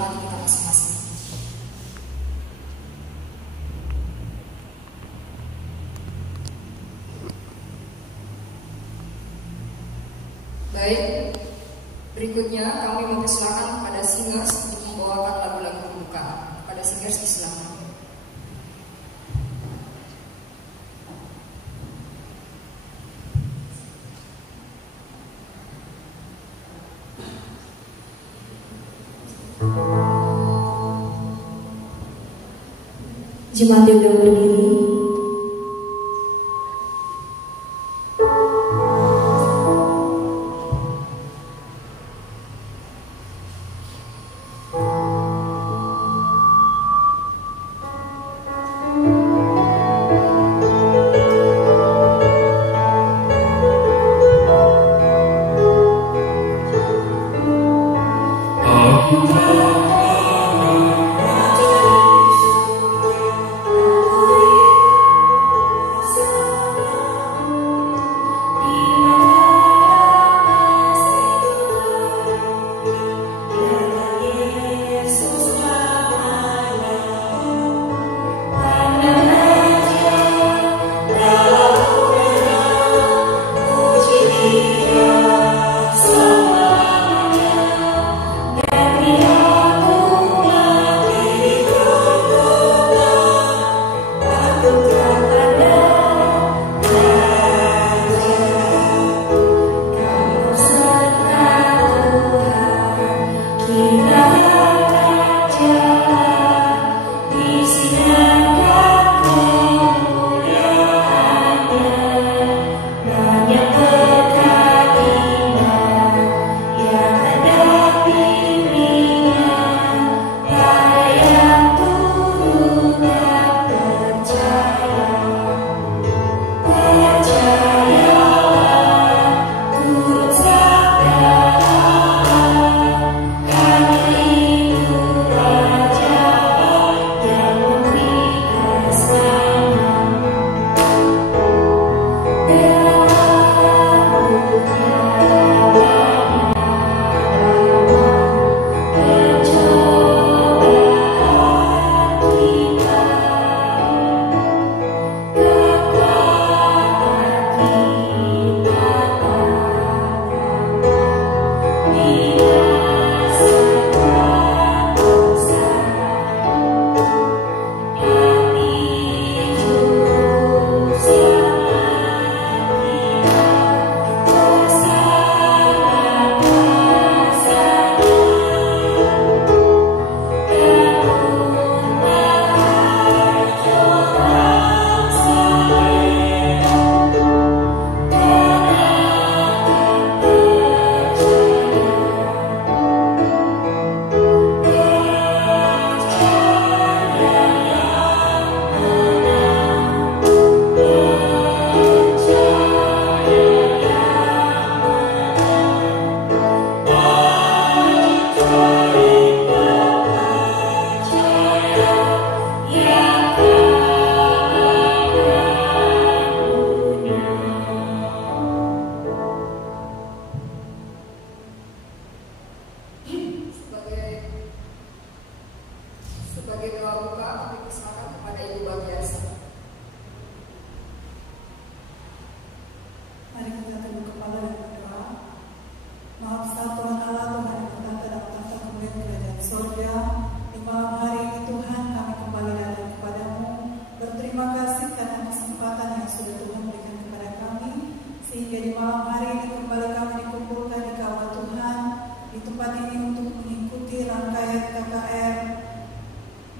dalam hati kita masing-masing. Baik, berikutnya kami mempersilakan kepada singers untuk membawakan lagu-lagu pembukaan kepada singers Islam. Jemaat yang sudah berdiri, sebagai doa buka kami persilakan kepada Ibu Bagiasa. Mari kita tunduk kepala dan berdoa. Maha besar Tuhan Allah, Tuhan yang bertata dalam tahta kemuliaan kerajaan surga. Di malam hari ini Tuhan kami kembali datang kepadamu. Berterima kasih karena kesempatan yang sudah Tuhan berikan kepada kami, sehingga di malam hari ini kembali kami dikumpulkan di kawah Tuhan di tempat ini untuk mengikuti rangkaian KKR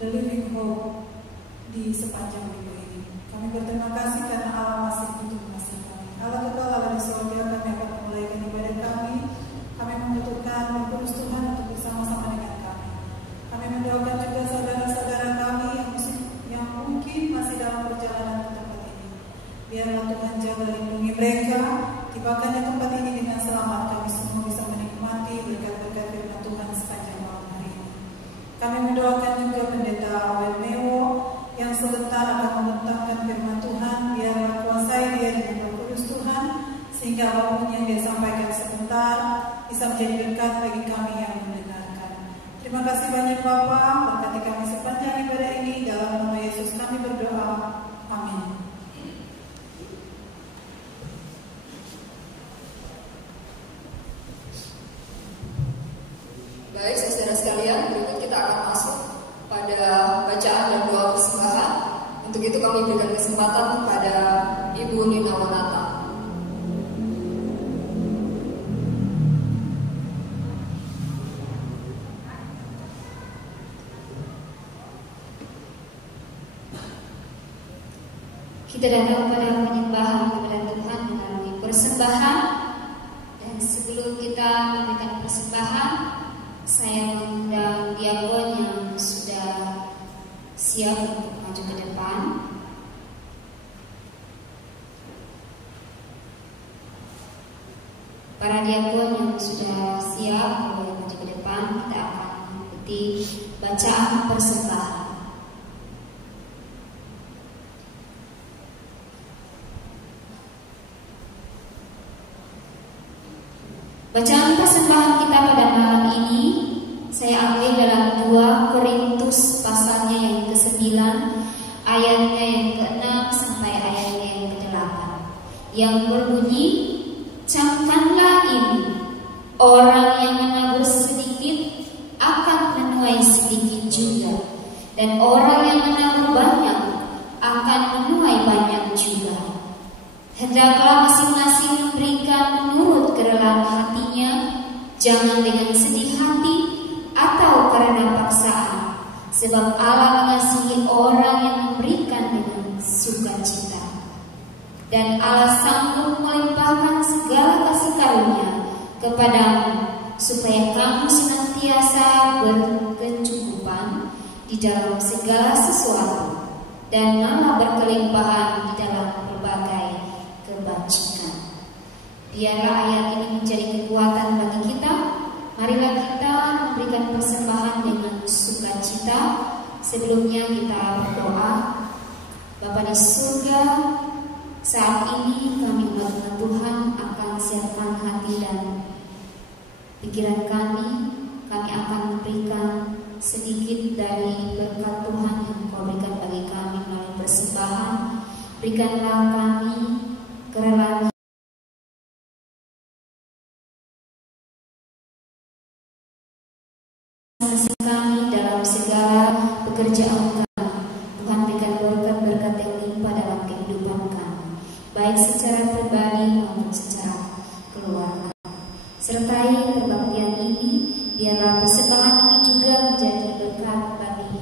The Living Hope di sepanjang minggu ini. Kami berterima kasih karena Allah masih untuk mengasihi kami. Allah kekal, Allah di surga, kami akan memulaikan ibadah kami. Kami membutuhkan Roh Kudus Tuhan untuk bersama-sama dengan kami. Kami mendoakan juga saudara-saudara kami yang mungkin masih dalam perjalanan ke tempat ini. Biarlah Tuhan jaga lindungi mereka, tibakan di tempat ini dengan selamat. Kami semua bisa menikmati berkat-berkat firman Tuhan sepanjang malam hari ini. Kami mendoakan juga Pendeta Awel Mewo yang sebentar akan membentangkan firman Tuhan. Biarlah kuasai dia dengan Roh Kudus Tuhan, sehingga apapun yang dia sampaikan sebentar bisa menjadi berkat bagi kami yang mendengarkan. Terima kasih banyak Bapa, berkati kami sepanjang ibadah ini, dalam nama Yesus kami berdoa. Amin. Baik, saudara sekalian, berikut kita akan masuk pada bacaan dan doa persembahan. Untuk itu kami berikan kesempatan kepada Ibu Nina Monata. Kita datang pada penyembahan kepada Tuhan melalui persembahan. Dan sebelum kita memberikan persembahan, saya mengundang diakon yang sudah siap untuk maju ke depan. Para diakon yang sudah siap boleh maju ke depan. Kita akan mengikuti bacaan persembahan. Bacaan persembahan kita pada malam ini saya ambil dalam 2 Korintus pasalnya yang ke-9, ayatnya yang ke-6 sampai ayatnya yang ke-8, yang berbunyi, camkanlah ini, orang yang menabur sedikit akan menuai sedikit juga, dan orang yang menabur banyak akan menuai banyak juga. Hendaklah masing-masing memberikan menurut kerelaan hatinya, jangan dengan sedih hati atau karena paksaan, sebab Allah mengasihi orang yang memberikan dengan sukacita. Dan Allah sanggup melimpahkan segala kasih karunia kepadamu, supaya kamu senantiasa berkecukupan di dalam segala sesuatu, dan malah berkelimpahan di dalam berbagai kebajikan. Biarlah ayat ini menjadi kekuatan bagi kita. Marilah kita memberikan persembahan dengan sukacita. Sebelumnya kita berdoa. Bapa di surga, saat ini kami umat Tuhan akan siapkan hati dan pikiran kami. Kami akan memberikan sedikit dari berkat Tuhan yang Kau berikan bagi kami melalui persembahan. Berikanlah kami kerelaan kami dalam segala pekerjaan kami. Tuhan berikan berkat-berkat yang limpah dalam kehidupan kami, baik secara pribadi maupun secara keluarga. Sertai kebaktian ini, biarlah persembahan ini juga menjadi berkat bagi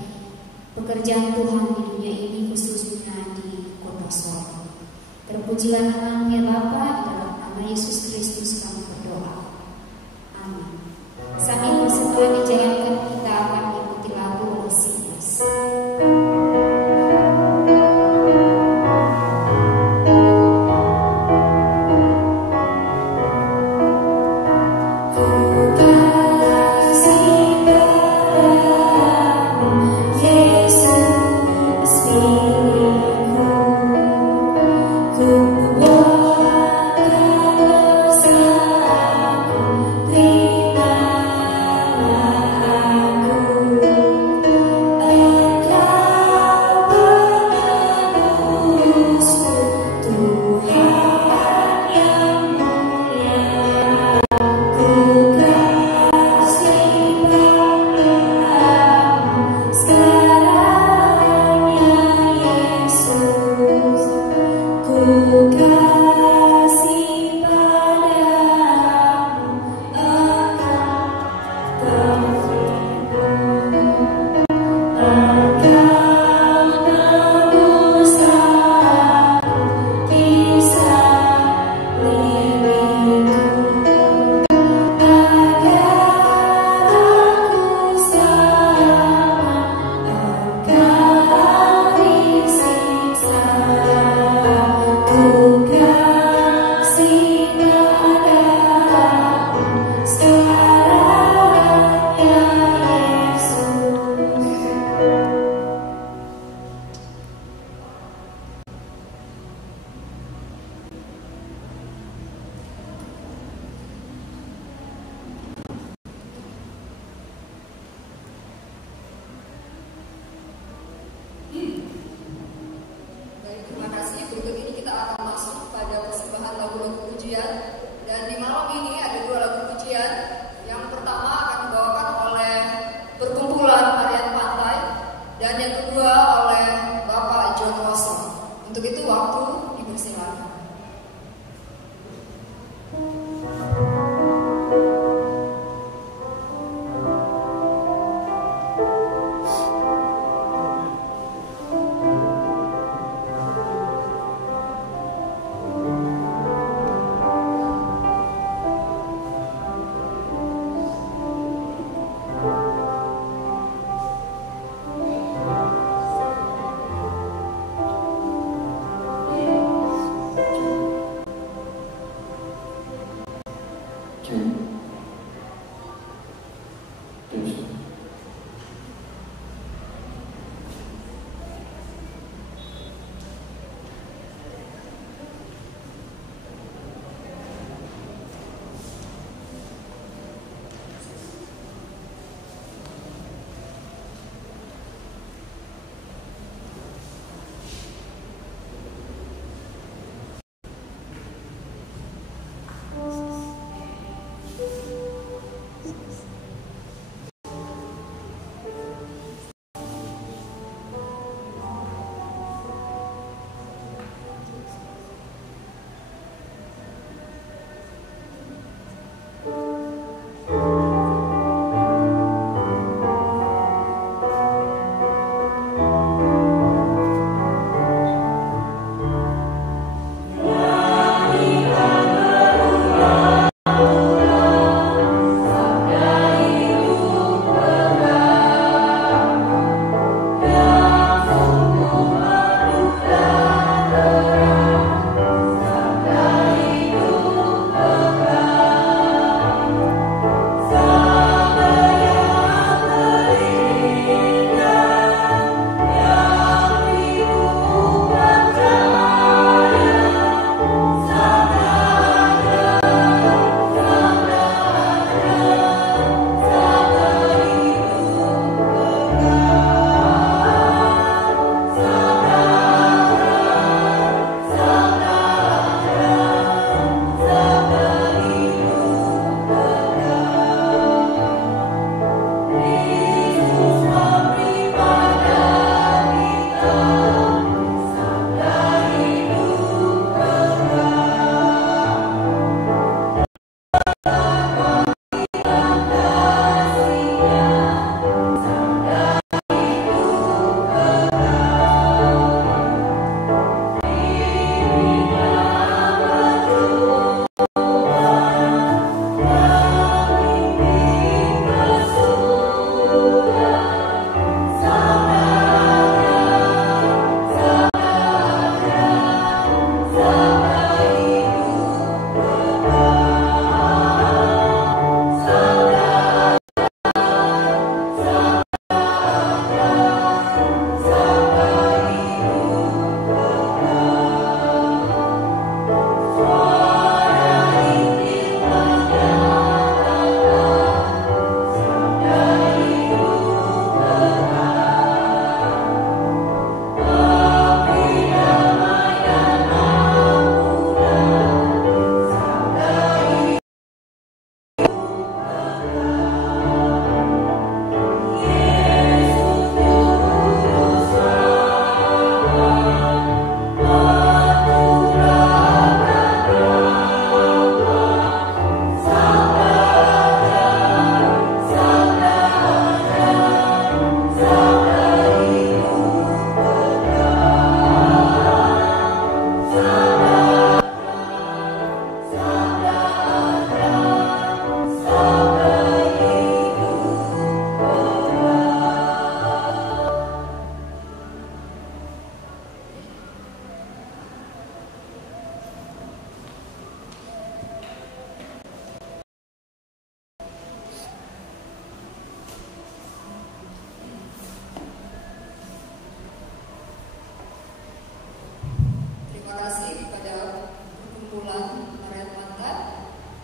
pekerjaan Tuhan di dunia ini, khususnya di kota Solo. Terpujilah nama-Nya Bapa, dalam nama Yesus Kristus kami berdoa. Amin. Sambil persembahan dijalankan, kita akan mengikuti lagu Mesias. Terima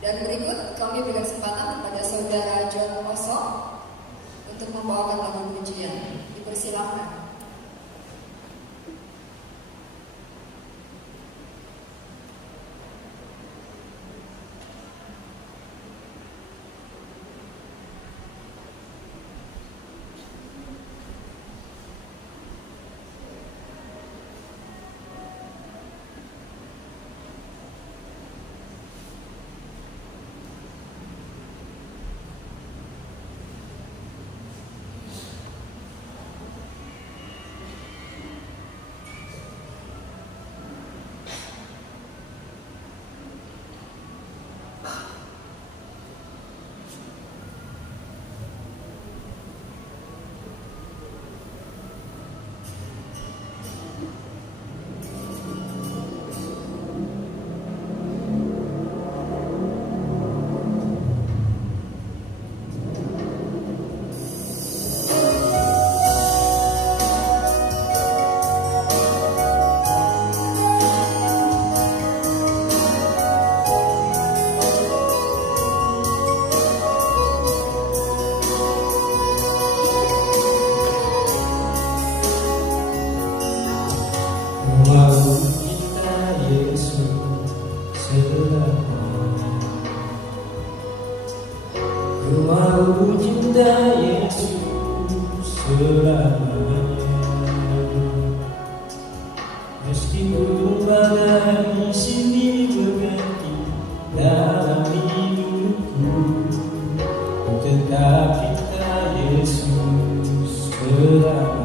Dan berikut kami berikan kesempatan kepada Saudara John Osok untuk membawakan lagu pujian. Dipersilakan. Mau cinta Yesus selamanya, meskipun badai silih berganti dalam hidupku, tetap cinta Yesus selamanya.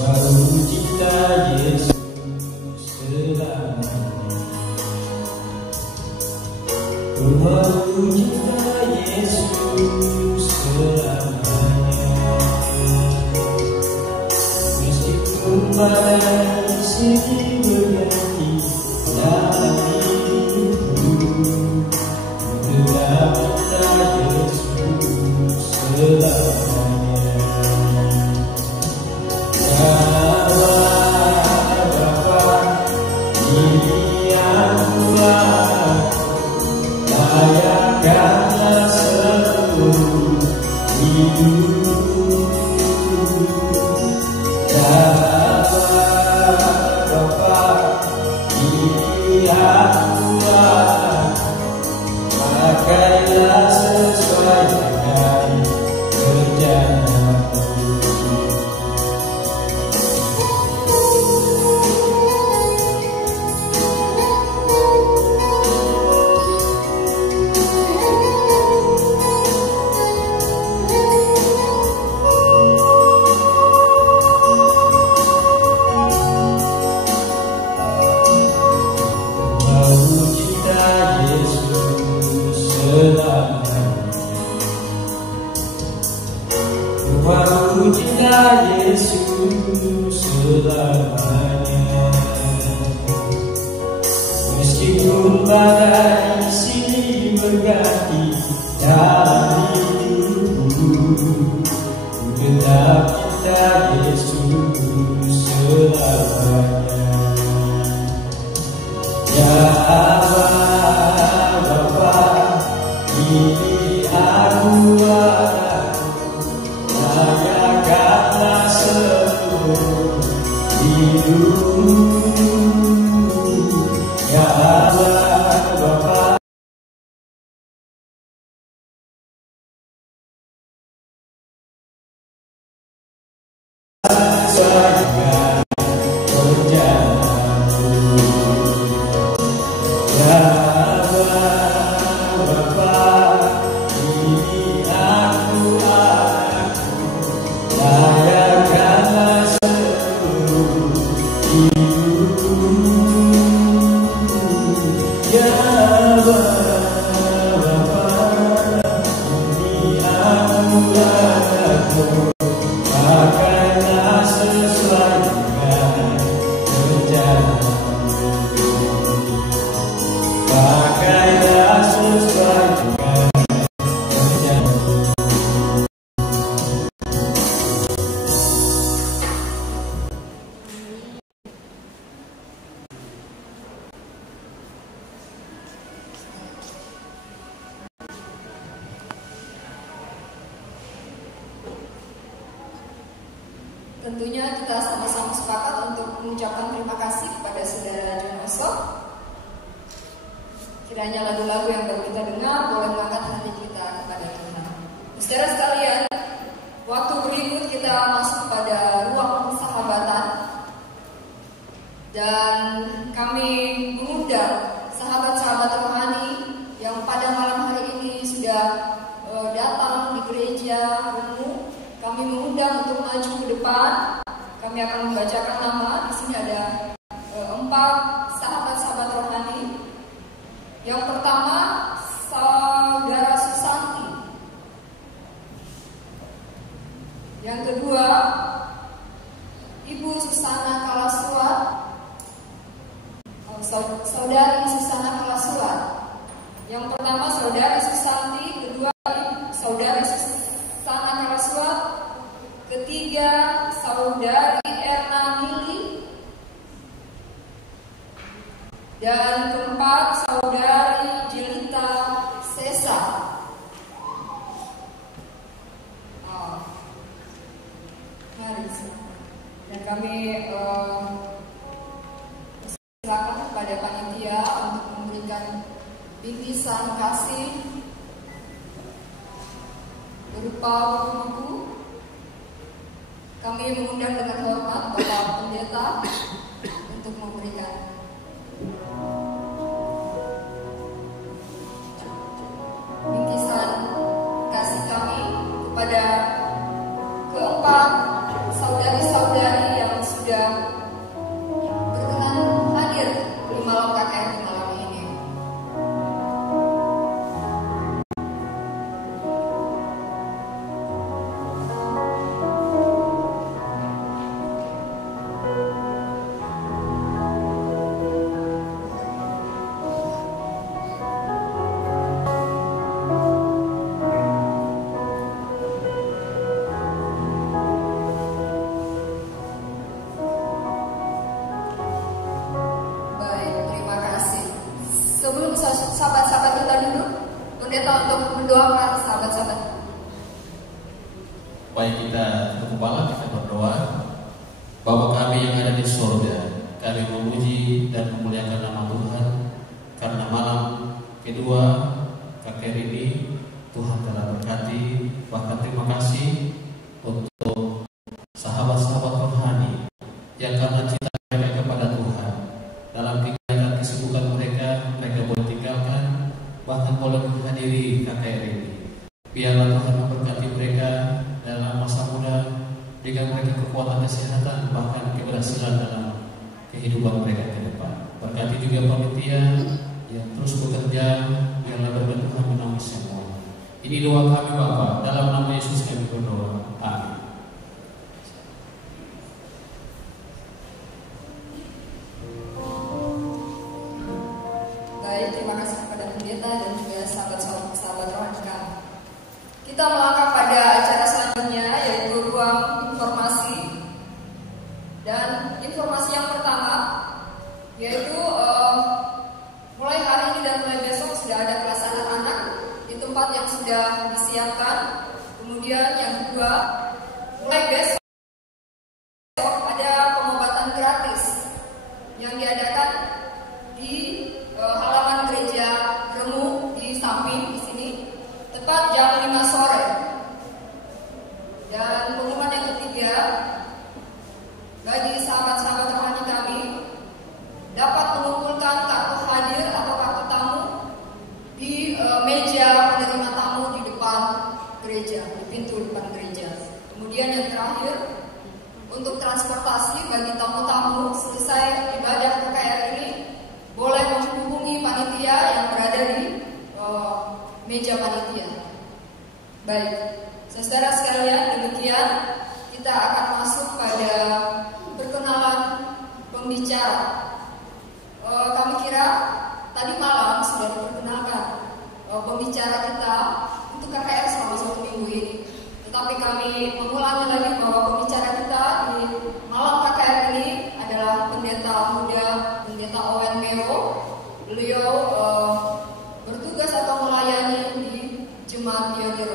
Mau cinta Yesus selamanya, ku mau cinta Yesus selamanya, meskipun badai silih berganti dalam hidupku, tetap cinta Yesus selamanya. Layakkanlah seluruh hidup, Bapa, ini akulah, pakailah sesuai dengan rencanamu. Mau cinta Yesus selamanya, meskipun badai silih berganti dalam hidupku, tetap cinta Yesus selamanya. Ya Allah, Bapa, ini aku layakkanlah seluruh hidup, ya Allah, Bapa. Sesuai rencanamu, ya Allah, Bapa, ini aku layakkanlah seluruh hidup, ya Allah, Bapa, ini aku pakailah sesuai dengan rencanamu, pakailah sesuai dengan rencanamu. Tentunya kita sama-sama sepakat untuk mengucapkan terima kasih kepada Saudara John Oso. Kiranya lagu-lagu yang baru kita dengar boleh mengangkat hati kita kepada Tuhan. Saudara sekalian, waktu berikut kita masuk pada ruang sahabatan, dan kami mengundang sahabat-sahabat rohani yang pada malam hari ini sudah datang di gereja Remu. Kami mengundang untuk maju ke depan. Kami akan membacakan nama. Di sini ada 4 sahabat-sahabat rohani. Yang pertama, Saudara Susanti. Yang kedua, Ibu Susana Kalasuat. Saudari Susana Kalasuat. Yang pertama, Saudari Susanti. Kedua, Saudari Susana Kalasuat. Ketiga, Saudari Erna Mili. Dan keempat, Saudari Jelita Sesa. Mari, dan kami silakan bingkisan kasih berupa buku-buku. Kami mengundang dengan hormat Bapak Pendeta untuk memberikan. Bingkisan kasih kami kepada keempat saudari-saudari yang sudah berkenan hadir di malam KKR di malam ini. Sebelum sahabat-sahabat kita duduk, pendeta untuk mendoakan sahabat-sahabat. Baik, kita untuk kepala kita berdoa. Bapa kami yang ada di surga, kami memuji dan memuliakan nama Tuhan karena malam kedua KKR ini Tuhan telah berkati. Bahkan terima kasih untuk sahabat-sahabat rohani yang karena cinta mereka kepada Tuhan dalam kegiatan kesibukan mereka boleh tinggalkan, bahkan boleh menghadiri KKR ini. Biarlah Tuhan memberkati mereka dalam masa muda, berikan mereka kekuatan kesehatan, bahkan keberhasilan dalam kehidupan mereka ke depan. Berkati juga panitia yang terus bekerja, biarlah berkat Tuhan menaungi semua. Ini doa kami Bapa, dalam nama Yesus kami berdoa. Amin. Baik, terima kasih kepada pendeta dan juga sahabat-sahabat rohani kami. Kita melangkah pada acara selanjutnya, yaitu ruang informasi. Dan informasi yang pertama yaitu mulai hari ini dan mulai besok sudah ada kelas anak-anak di tempat yang sudah disiapkan. Kemudian yang kedua, mulai besok ada pengobatan gratis yang diadakan di halaman gereja Remu di samping di sini, tepat jam 5 sore. Dan pengumuman yang ketiga, bagi sahabat-sahabat rohani kami dapat mengumpulkan kartu hadir atau kartu tamu di meja penerima tamu di depan gereja, di pintu depan gereja. Kemudian yang terakhir, untuk transportasi bagi tamu-tamu selesai ibadah KKR ini boleh menghubungi panitia yang berada di meja panitia. Baik, saudara sekalian, demikian kita akan masuk pada perkenalan pembicara. Kami kira tadi malam sudah diperkenalkan pembicara kita untuk KKR selama 1 minggu ini. Tetapi kami mengulangi lagi bahwa pembicara kita di malam KKR ini adalah pendeta muda, pendeta Owen Mero. Beliau bertugas atau melayani di Jemaat Pionir,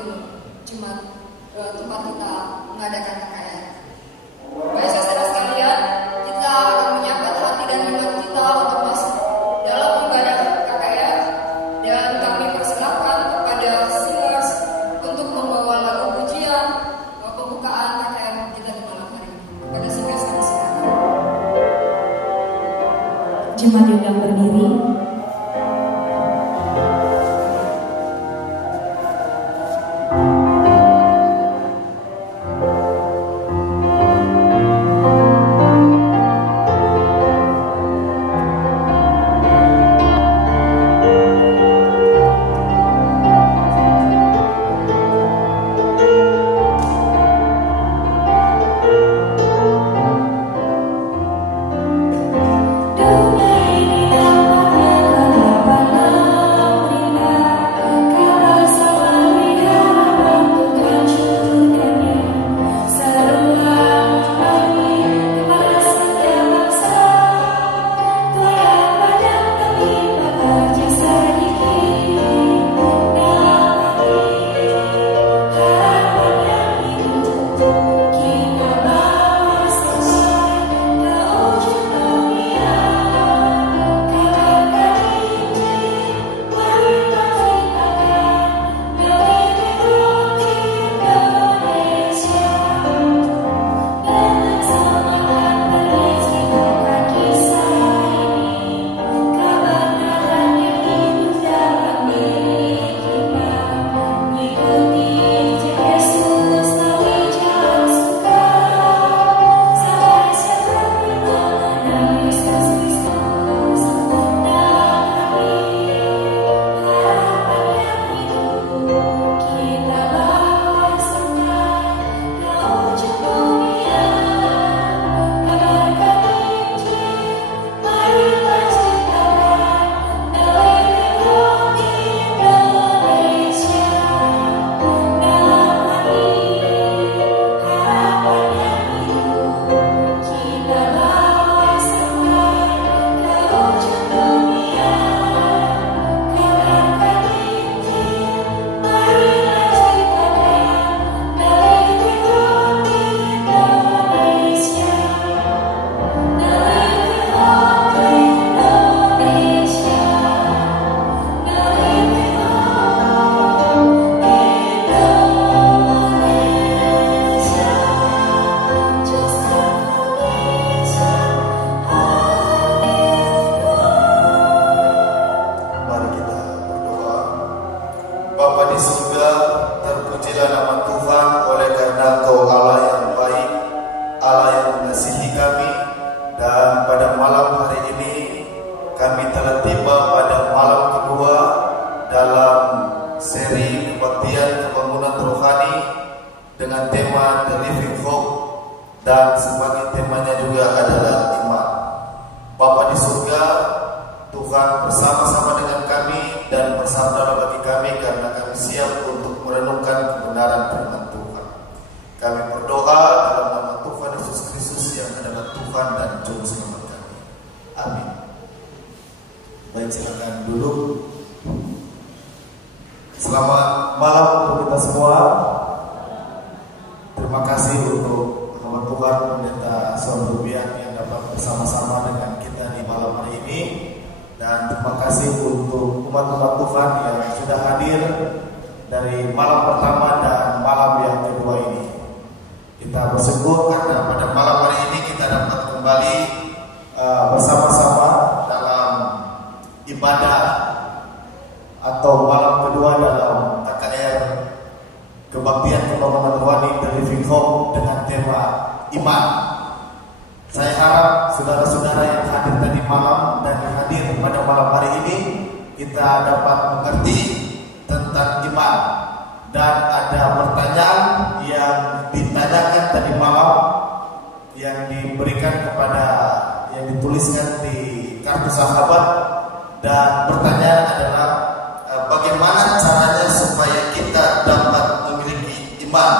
Jemaat tempat kita mengadakan KKR. Baik saudara sekalian, kita akan menyiapkan hati dan iman kita untuk masuk dalam ibadah KKR, dan kami persilakan kepada singers untuk membawa lagu pujian pembukaan KKR kita di malam hari ini. Kepada singers kami silakan. Jemaat diundang berdiri. Dunia ini dapat kami telah tiba pada malam kedua dalam seri kebaktian pembangunan rohani dengan tema The Living Hope, dan sebagai temanya juga adalah iman. Bapa di surga, Tuhan bersama-sama dengan kami dan bersaudara bagi kami karena kami siap untuk merenungkan kebenaran firman Tuhan. Kami berdoa dalam nama Tuhan Yesus Kristus yang adalah Tuhan dan Juru Selamat kami. Amin. Baik, silakan duduk. Selamat malam untuk kita semua. Terima kasih untuk Tuhan Pendeta Son Rubian yang dapat bersama-sama dengan kita di malam hari ini, dan terima kasih untuk umat-umat Tuhan yang sudah hadir dari malam pertama dan malam yang kedua ini. Kita bersyukur karena pada malam hari ini kita dapat kembali bersama-sama dalam ibadah atau malam kedua dalam KKR Kebaktian Pembangunan Rohani The Living Hope dengan tema iman. Saya harap saudara-saudara yang hadir tadi malam dan hadir pada malam hari ini kita dapat mengerti tentang iman, dan ada pertanyaan yang ditanyakan tadi malam yang diberikan kepada yang dituliskan di kartu sahabat, dan pertanyaan adalah bagaimana caranya supaya kita dapat memiliki iman.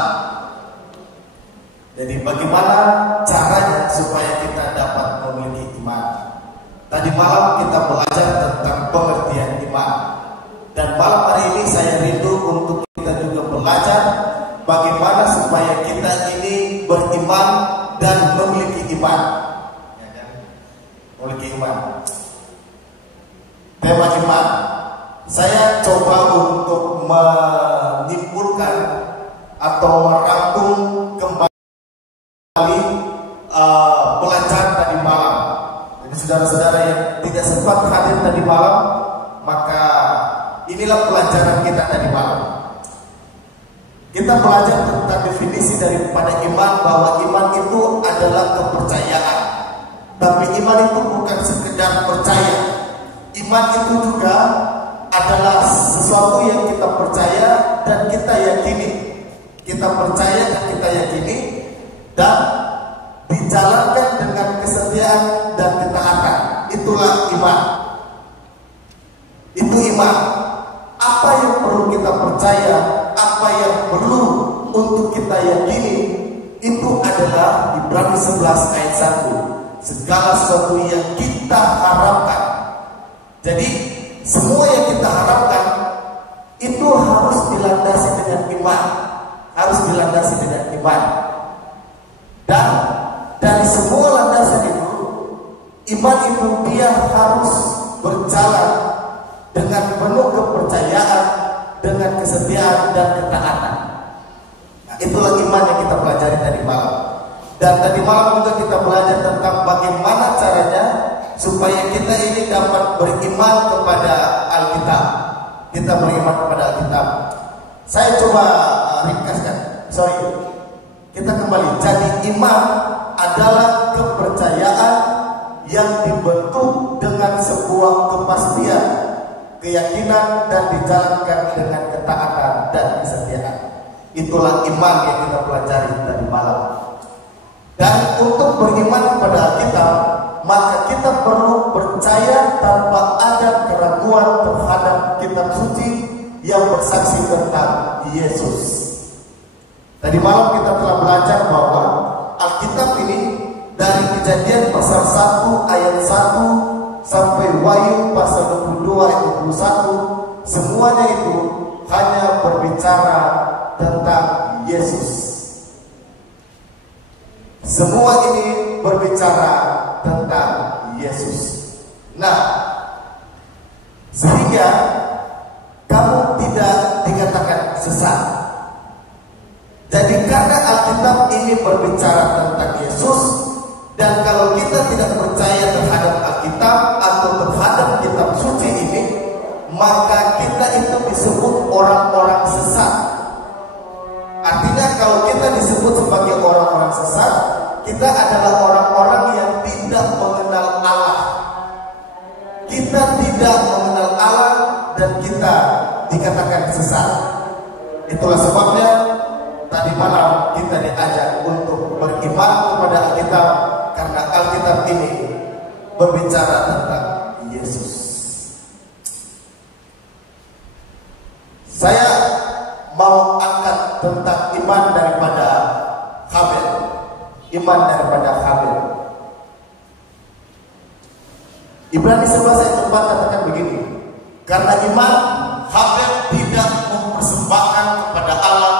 Jadi bagaimana caranya supaya kita dapat memiliki iman? Tadi malam kita belajar tentang pengertian iman, dan malam hari ini saya rindu untuk kita juga belajar bagaimana supaya kita ini beriman dan memiliki iman. Ya kan? Memiliki iman. Tema iman. Saya coba untuk menyimpulkan atau merangkum kembali pelajaran tadi malam. Jadi saudara-saudara yang tidak sempat hadir tadi malam, maka inilah pelajaran kita tadi malam. Kita belajar tentang definisi daripada iman, bahwa iman itu adalah kepercayaan. Tapi iman itu bukan sekedar percaya. Iman itu juga adalah sesuatu yang kita percaya dan kita yakini. Kita percaya dan kita yakini, dan dijalankan dengan kesetiaan dan ketaatan. Itulah iman. Itu iman. Apa yang perlu kita percaya, apa yang perlu untuk kita yakini, itu adalah Ibrani 11 ayat 1. Segala sesuatu yang kita harapkan. Jadi semua yang kita harapkan itu harus dilandasi dengan iman. Harus dilandasi dengan iman. Dan dari semua landasan itu, iman itu dia harus berjalan dengan penuh kepercayaan, dengan kesetiaan dan ketaatan. Nah, itulah iman yang kita pelajari tadi malam. Dan tadi malam juga kita belajar tentang bagaimana caranya supaya kita ini dapat beriman kepada Alkitab. Kita beriman kepada Alkitab. Saya coba ringkaskan. Kita kembali. Jadi iman adalah kepercayaan yang dibentuk dengan sebuah kepastian, keyakinan, dan dijalankan dengan ketaatan dan kesetiaan. Itulah iman yang kita pelajari tadi malam. Dan untuk beriman kepada Alkitab, maka kita perlu percaya tanpa ada keraguan terhadap kitab suci yang bersaksi tentang Yesus. Tadi malam kita telah belajar bahwa Alkitab ini dari Kejadian pasal 1 ayat 1 sampai Wahyu pasal 22 ayat 21, semuanya itu hanya berbicara tentang Yesus. Semua ini berbicara tentang Yesus. Nah, sehingga kamu tidak dikatakan sesat. Jadi karena Alkitab ini berbicara tentang Yesus, dan kalau kita tidak percaya terhadap Alkitab atau terhadap kitab suci ini, maka kita itu disebut orang-orang sesat. Artinya kalau kita disebut sebagai orang-orang sesat, kita adalah orang-orang yang tidak mengenal Allah. kita dikatakan sesat. Itulah sebabnya tadi malam kita diajak untuk beriman kepada Alkitab, karena Alkitab ini berbicara tentang Yesus. Saya mau angkat tentang iman daripada Habel. Iman daripada Habel. Ibrani 11 ayat 4 katakan begini, karena iman Habel tidak mempersembahkan kepada Allah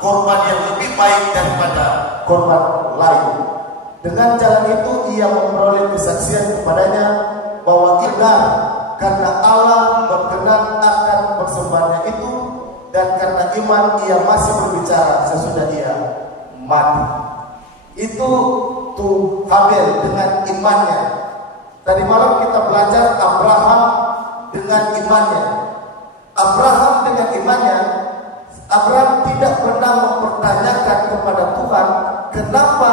korban yang lebih baik daripada korban lain. Dengan jalan itu ia memperoleh kesaksian kepadanya bahwa benar, karena Allah berkenan akan persembahannya itu, dan karena iman ia masih berbicara sesudah ia mati. Itu tuh Habel dengan imannya. Tadi malam kita belajar Abraham dengan imannya. Abraham dengan imannya, Abraham tidak pernah mempertanyakan kepada Tuhan kenapa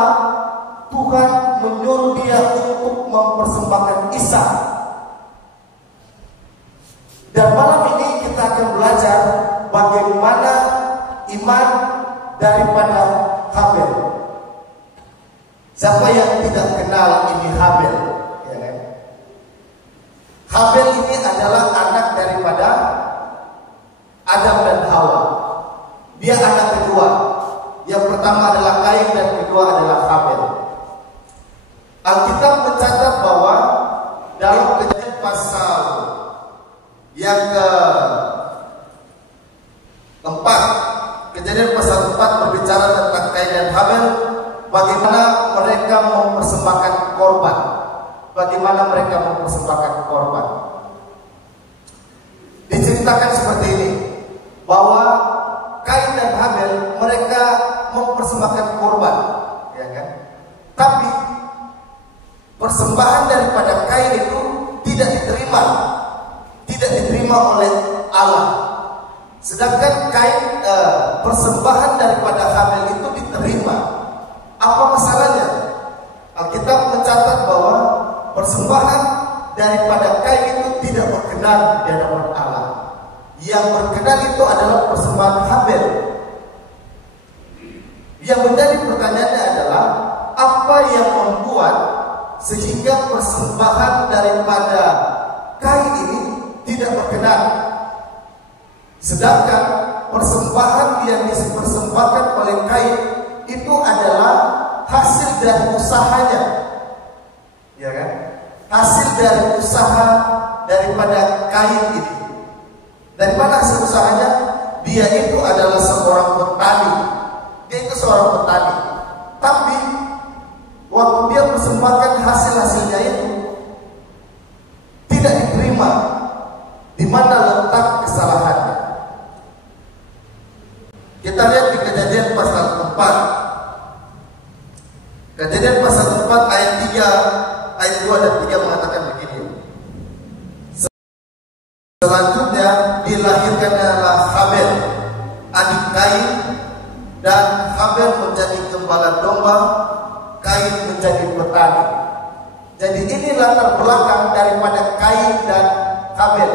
Tuhan menyuruh dia untuk mempersembahkan Ishak. Dan malam ini kita akan belajar bagaimana iman daripada Habel. Siapa yang tidak kenal ini Habel? Ya kan? Habel ini adalah anak daripada Adam dan Hawa. Dia anak kedua. Yang pertama adalah Kain dan kedua adalah Habel. Alkitab mencatat bahwa dalam Kejadian pasal yang keempat, Kejadian pasal 4 berbicara tentang Kain dan Habel, bagaimana mereka mempersembahkan korban. Bagaimana mereka mempersembahkan korban. Diceritakan seperti ini, bahwa Kain dan Habel mereka mempersembahkan korban, ya kan? Tapi persembahan daripada Kain itu tidak diterima oleh Allah. Sedangkan Kain persembahan daripada Habel itu diterima. Apa masalahnya? Alkitab mencatat bahwa persembahan daripada Kain itu tidak berkenan di hadapan Allah. Yang berkenan itu adalah persembahan Habel. Yang menjadi pertanyaannya adalah, apa yang membuat sehingga persembahan daripada Kain ini tidak berkenan, sedangkan persembahan yang dipersembahkan oleh Kain itu adalah hasil dari usahanya, ya kan? Hasil dari usaha daripada Kain ini. Dari mana hasil usahanya? Dia itu adalah seorang petani. Dia itu seorang petani. Tapi waktu dia persembahkan hasil-hasilnya itu tidak diterima. Di mana letak kesalahannya? Kita lihat di Kejadian pasal 4. Kejadian pasal 4 ayat 3, ayat 2 dan 3 mengatakan begini. Selanjutnya dilahirkanlah Habel, adik Kain, dan Habel menjadi gembala domba, Kain menjadi petani. Jadi ini latar belakang daripada Kain dan Habel.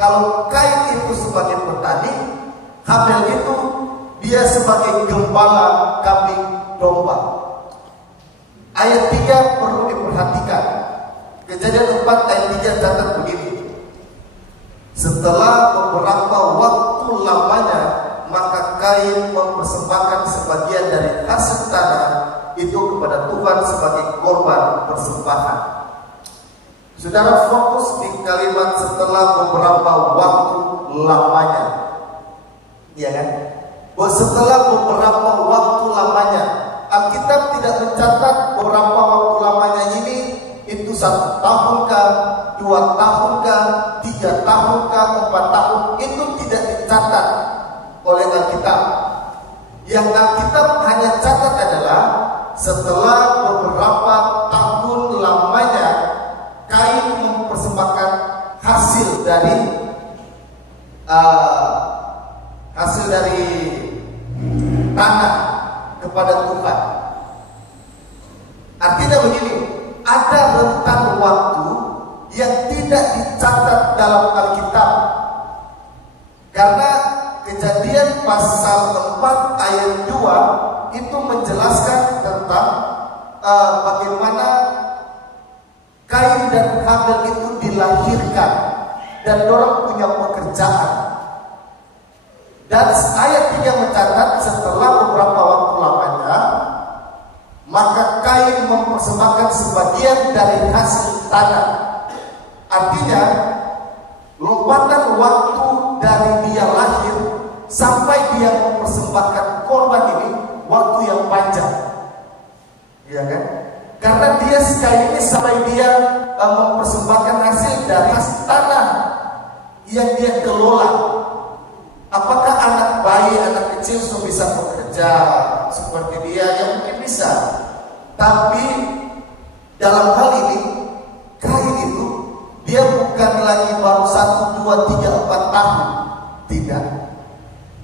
Kalau Kain itu sebagai petani, Habel itu dia sebagai gembala kambing domba. Ayat 3 perlu diperhatikan. Kejadian 4 ayat 3 catat begini. Setelah beberapa waktu lamanya, maka Kain mempersembahkan sebagian dari hasil tanah itu kepada Tuhan sebagai korban persembahan. Saudara fokus di kalimat setelah beberapa waktu lamanya, ya kan? Bahwa setelah beberapa waktu lamanya, Alkitab tidak mencatat beberapa waktu lamanya ini itu 1 tahunkah, 2 tahunkah, 3 tahunkah, 4 tahun, itu tidak dicatat oleh Alkitab. Yang Alkitab hanya catat adalah setelah beberapa tahun lamanya Kain mempersembahkan hasil dari tanah kepada Tuhan. Artinya begini, ada rentang waktu yang tidak dicatat dalam Alkitab. dilahirkan dan dorang punya pekerjaan. Dan ayat 3 mencatat setelah beberapa waktu lamanya, maka Kain mempersembahkan sebagian dari hasil tanah. Artinya, lompatan waktu dari dia lahir sampai dia mempersembahkan korban ini waktu yang panjang, ya kan? Karena dia sekali ini sampai dia mempersembahkan hasil dari hasil tanah yang dia kelola. Apakah anak bayi, anak kecil sudah bisa bekerja seperti dia? Ya mungkin bisa. Tapi dalam hal ini, Kain itu dia bukan lagi baru 1, 2, 3, 4 tahun. Tidak.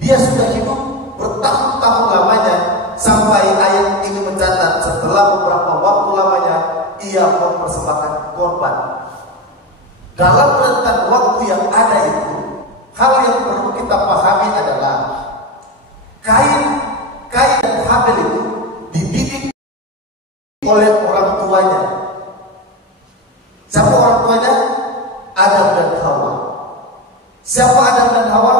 Dia sudah hidup bertahun-tahun lamanya sampai ayat ini mencatat setelah beberapa waktu lamanya ia mempersembahkan korban. Dalam rentang waktu yang ada itu, hal yang perlu kita pahami adalah Kain dan Habel itu dididik oleh orang tuanya. Siapa orang tuanya? Adam dan Hawa. Siapa Adam dan Hawa?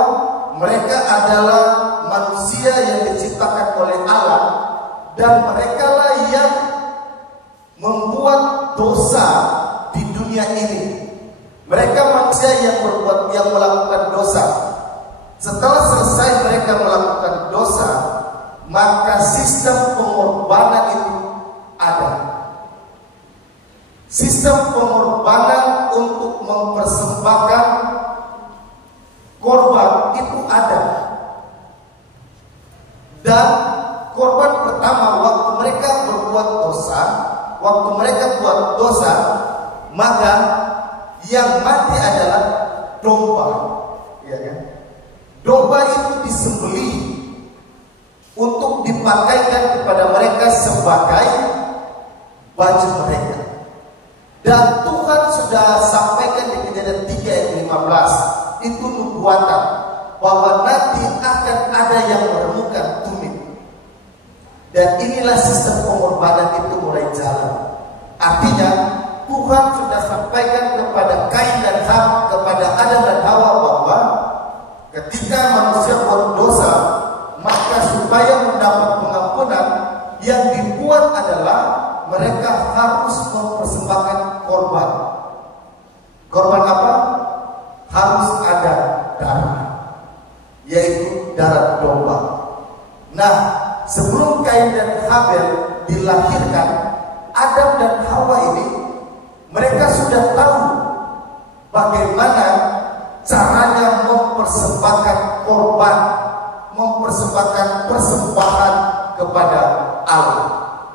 Mereka adalah manusia yang diciptakan oleh Allah, dan mereka lah yang membuat dosa di dunia ini. Mereka manusia yang melakukan dosa. Setelah selesai mereka melakukan dosa, maka sistem pengorbanan itu ada. Sistem pengorbanan untuk mempersembahkan korban itu ada. Dan korban pertama waktu mereka berbuat dosa, maka yang mati adalah domba, ya kan? Domba itu disembelih untuk dipakaikan kepada mereka sebagai baju mereka. Dan Tuhan sudah sampaikan di Kejadian 3 ayat 15, itu nubuatan bahwa nanti akan ada yang menemukan tumit. Dan inilah sistem pengorbanan itu mulai jalan. Artinya Tuhan sudah sampaikan kepada Kain dan Habel, kepada Adam dan Hawa, bahwa ketika manusia berdosa, maka supaya mendapat pengampunan, yang dibuat adalah mereka harus mempersembahkan korban. Korban apa? Harus ada darah, yaitu darah domba. Nah, sebelum Kain dan Habel dilahirkan, Adam dan Hawa ini mereka sudah tahu bagaimana caranya mempersembahkan korban, mempersembahkan persembahan kepada Allah.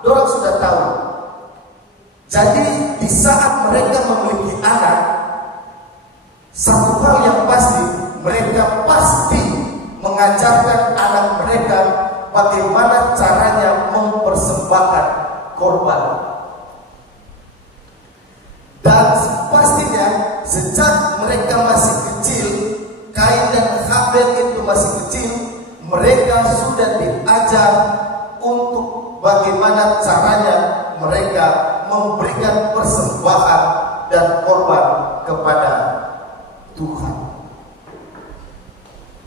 Dorang sudah tahu. Jadi di saat mereka memiliki anak, satu hal yang pasti, mereka pasti mengajarkan anak mereka bagaimana caranya mempersembahkan korban. Dan pastinya sejak mereka masih kecil, Kain dan Habel itu masih kecil, mereka sudah diajar untuk bagaimana caranya mereka memberikan persembahan dan korban kepada Tuhan.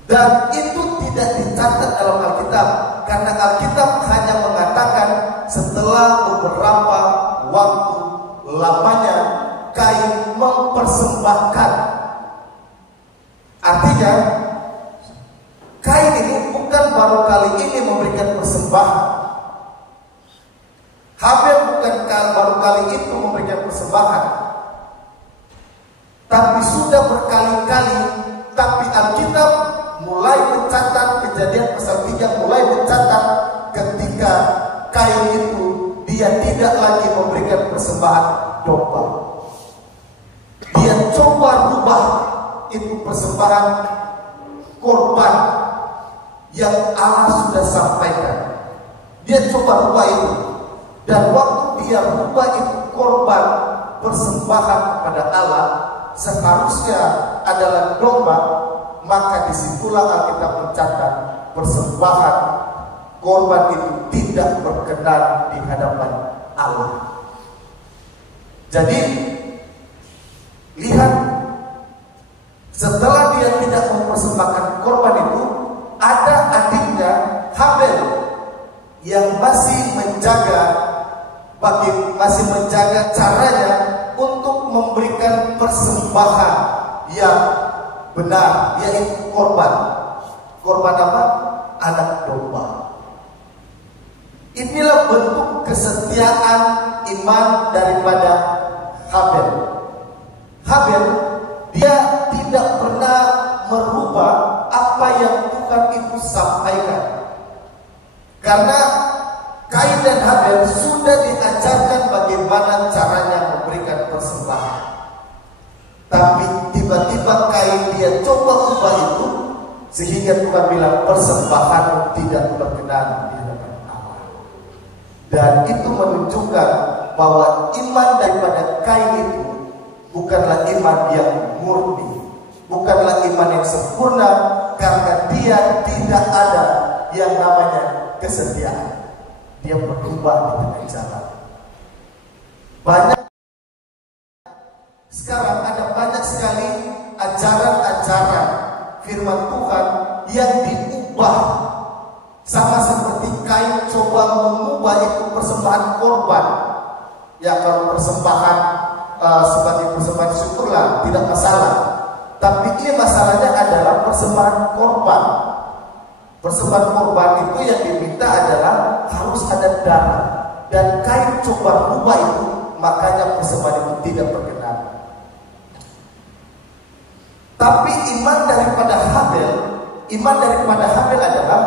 Dan itu tidak dicatat dalam Alkitab, karena Alkitab hanya mengatakan setelah beberapa waktu lamanya Kain mempersembahkan. Artinya Kain ini bukan baru kali ini memberikan persembahan. Habel bukan baru kali itu memberikan persembahan, tapi sudah berkali-kali. Tapi Alkitab mulai mencatat, Kejadian pasal 3 mulai mencatat ketika Kain itu dia tidak lagi memberikan persembahan domba. Dia coba rubah itu persembahan korban yang Allah sudah sampaikan. Dia coba rubah itu. Dan waktu dia rubah itu korban persembahan kepada Allah seharusnya adalah domba, maka disitulah Alkitab mencatat persembahan korban itu tidak berkenan di hadapan Allah. Jadi lihat, setelah dia tidak mempersembahkan korban itu, ada adiknya Habel yang masih menjaga caranya untuk memberikan persembahan yang benar, yaitu korban. Korban apa? Anak domba. Inilah bentuk kesetiaan iman daripada Habel. Habel, dia tidak pernah merubah apa yang Tuhan itu sampaikan. Karena Kain dan Habel sudah diajarkan bagaimana caranya memberikan persembahan. Tapi tiba-tiba Kain dia coba ubah itu, sehingga Tuhan bilang persembahan tidak berkenan di hadapan Allah. Dan itu menunjukkan bahwa iman daripada Kain itu bukanlah iman yang murni, bukanlah iman yang sempurna, karena dia tidak ada yang namanya kesetiaan. Dia berubah di tengah jalan. Sekarang ada banyak sekali ajaran-ajaran firman Tuhan yang diubah, sama seperti Kain coba mengubah itu persembahan korban. Ya, kalau persembahan sebagai persembahan syukurlah tidak masalah. Tapi ini masalahnya adalah persembahan korban. Persembahan korban itu yang diminta adalah harus ada darah. Dan Kain coba rubah itu, makanya persembahan itu tidak berkenan. Tapi iman daripada Habel adalah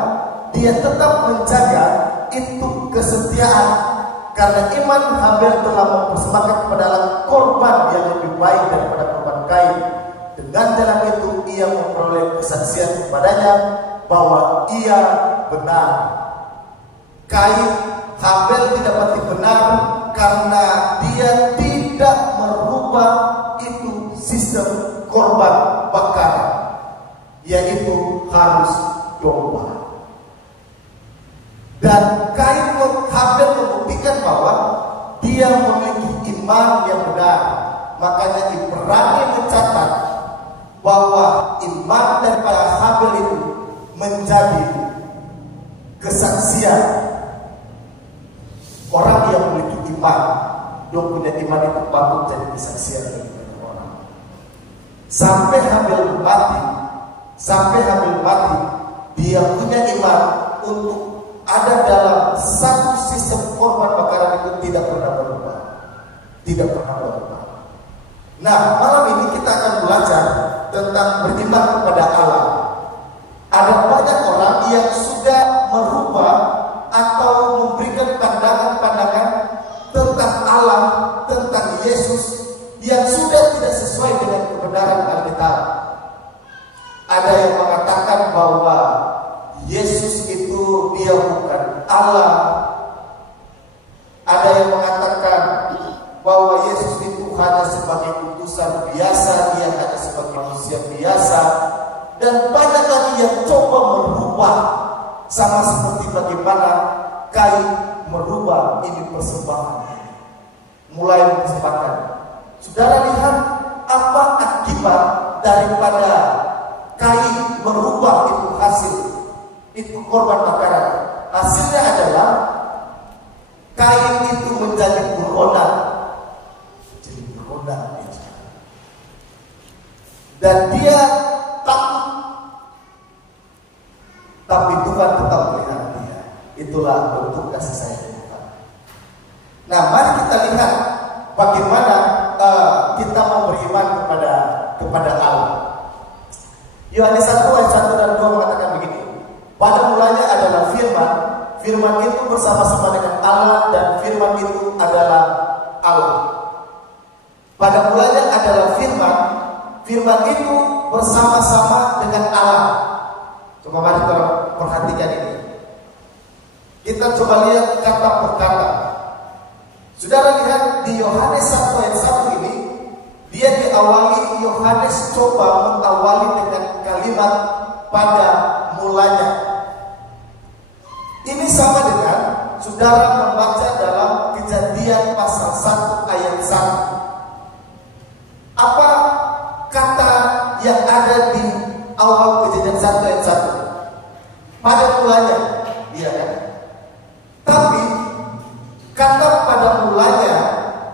dia tetap menjaga itu kesetiaan. Karena iman Habel telah mempersembahkan kepada Allah korban yang lebih baik daripada korban Kain. Dengan jalan itu ia memperoleh kesaksian kepadanya bahwa ia benar. Habel didapati benar karena dia tidak merubah itu sistem korban bakaran, yaitu harus domba. Dan Habel membuktikan bahwa dia memiliki iman yang benar. Makanya Ibrani mencatat bahwa iman daripada Habel itu menjadi kesaksian. Orang yang memiliki iman, dia punya iman itu patut jadi kesaksian bagi banyak orang. Sampai Habel mati, dia punya iman untuk ada dalam satu sistem korban bakaran itu tidak pernah berubah. Nah, malam ini kita akan belajar tentang beriman kepada Allah. Ada banyak orang yang sudah merubah atau memberikan pandangan-pandangan tentang Allah, tentang Yesus yang sudah tidak sesuai dengan kebenaran Alkitab. Ada yang mengatakan bahwa Yesus itu dia bukan Allah. Ada yang mengatakan bahwa Yesus itu hanya sebagai utusan biasa, dia hanya sebagai manusia biasa. Dan banyak lagi yang coba merubah, sama seperti bagaimana Kain merubah ini persembahan, mulai mempersembahkan. Saudara lihat apa akibat daripada Kain merubah itu hasil, itu korban bakaran. Hasilnya adalah Kain itu menjadi buronan, dan dia takut. Tapi Tuhan tetap melihat dia. Itulah bentuk kasih sayang Tuhan. Nah, mari kita lihat bagaimana kita mau beriman kepada Allah. Yohanes 1 ayat 1 dan 2 mengatakan begini. Pada mulanya adalah firman. Firman itu bersama-sama dengan Allah, dan firman itu adalah Allah. Pada mulanya adalah firman. Firman itu bersama-sama dengan Allah. Coba mari kita perhatikan ini. Kita coba lihat kata per kata. Saudara lihat di Yohanes 1 ayat 1 ini, dia diawali, Yohanes coba mengawali dengan kalimat pada mulanya. Ini sama dengan saudara membaca dalam Kejadian pasal 1 ayat 1. Apa kata yang ada di awal Kejadian 1 ayat 1. Pada mulanya, iya kan? Tapi kata pada mulanya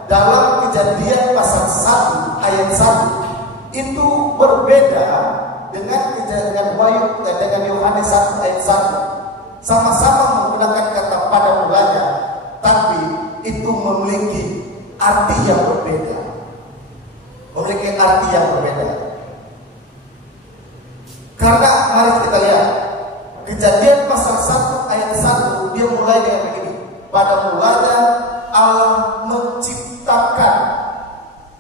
dalam Kejadian pasal 1 ayat 1 itu berbeda dengan Kejadian Wahyu dengan Yohanes 1 ayat 1. Sama-sama menggunakan kata pada mulanya, tapi itu memiliki arti yang berbeda. Memiliki arti yang berbeda. Karena mari kita lihat Kejadian pasal 1 ayat 1, dia mulai dengan begini. Pada mulanya Allah menciptakan.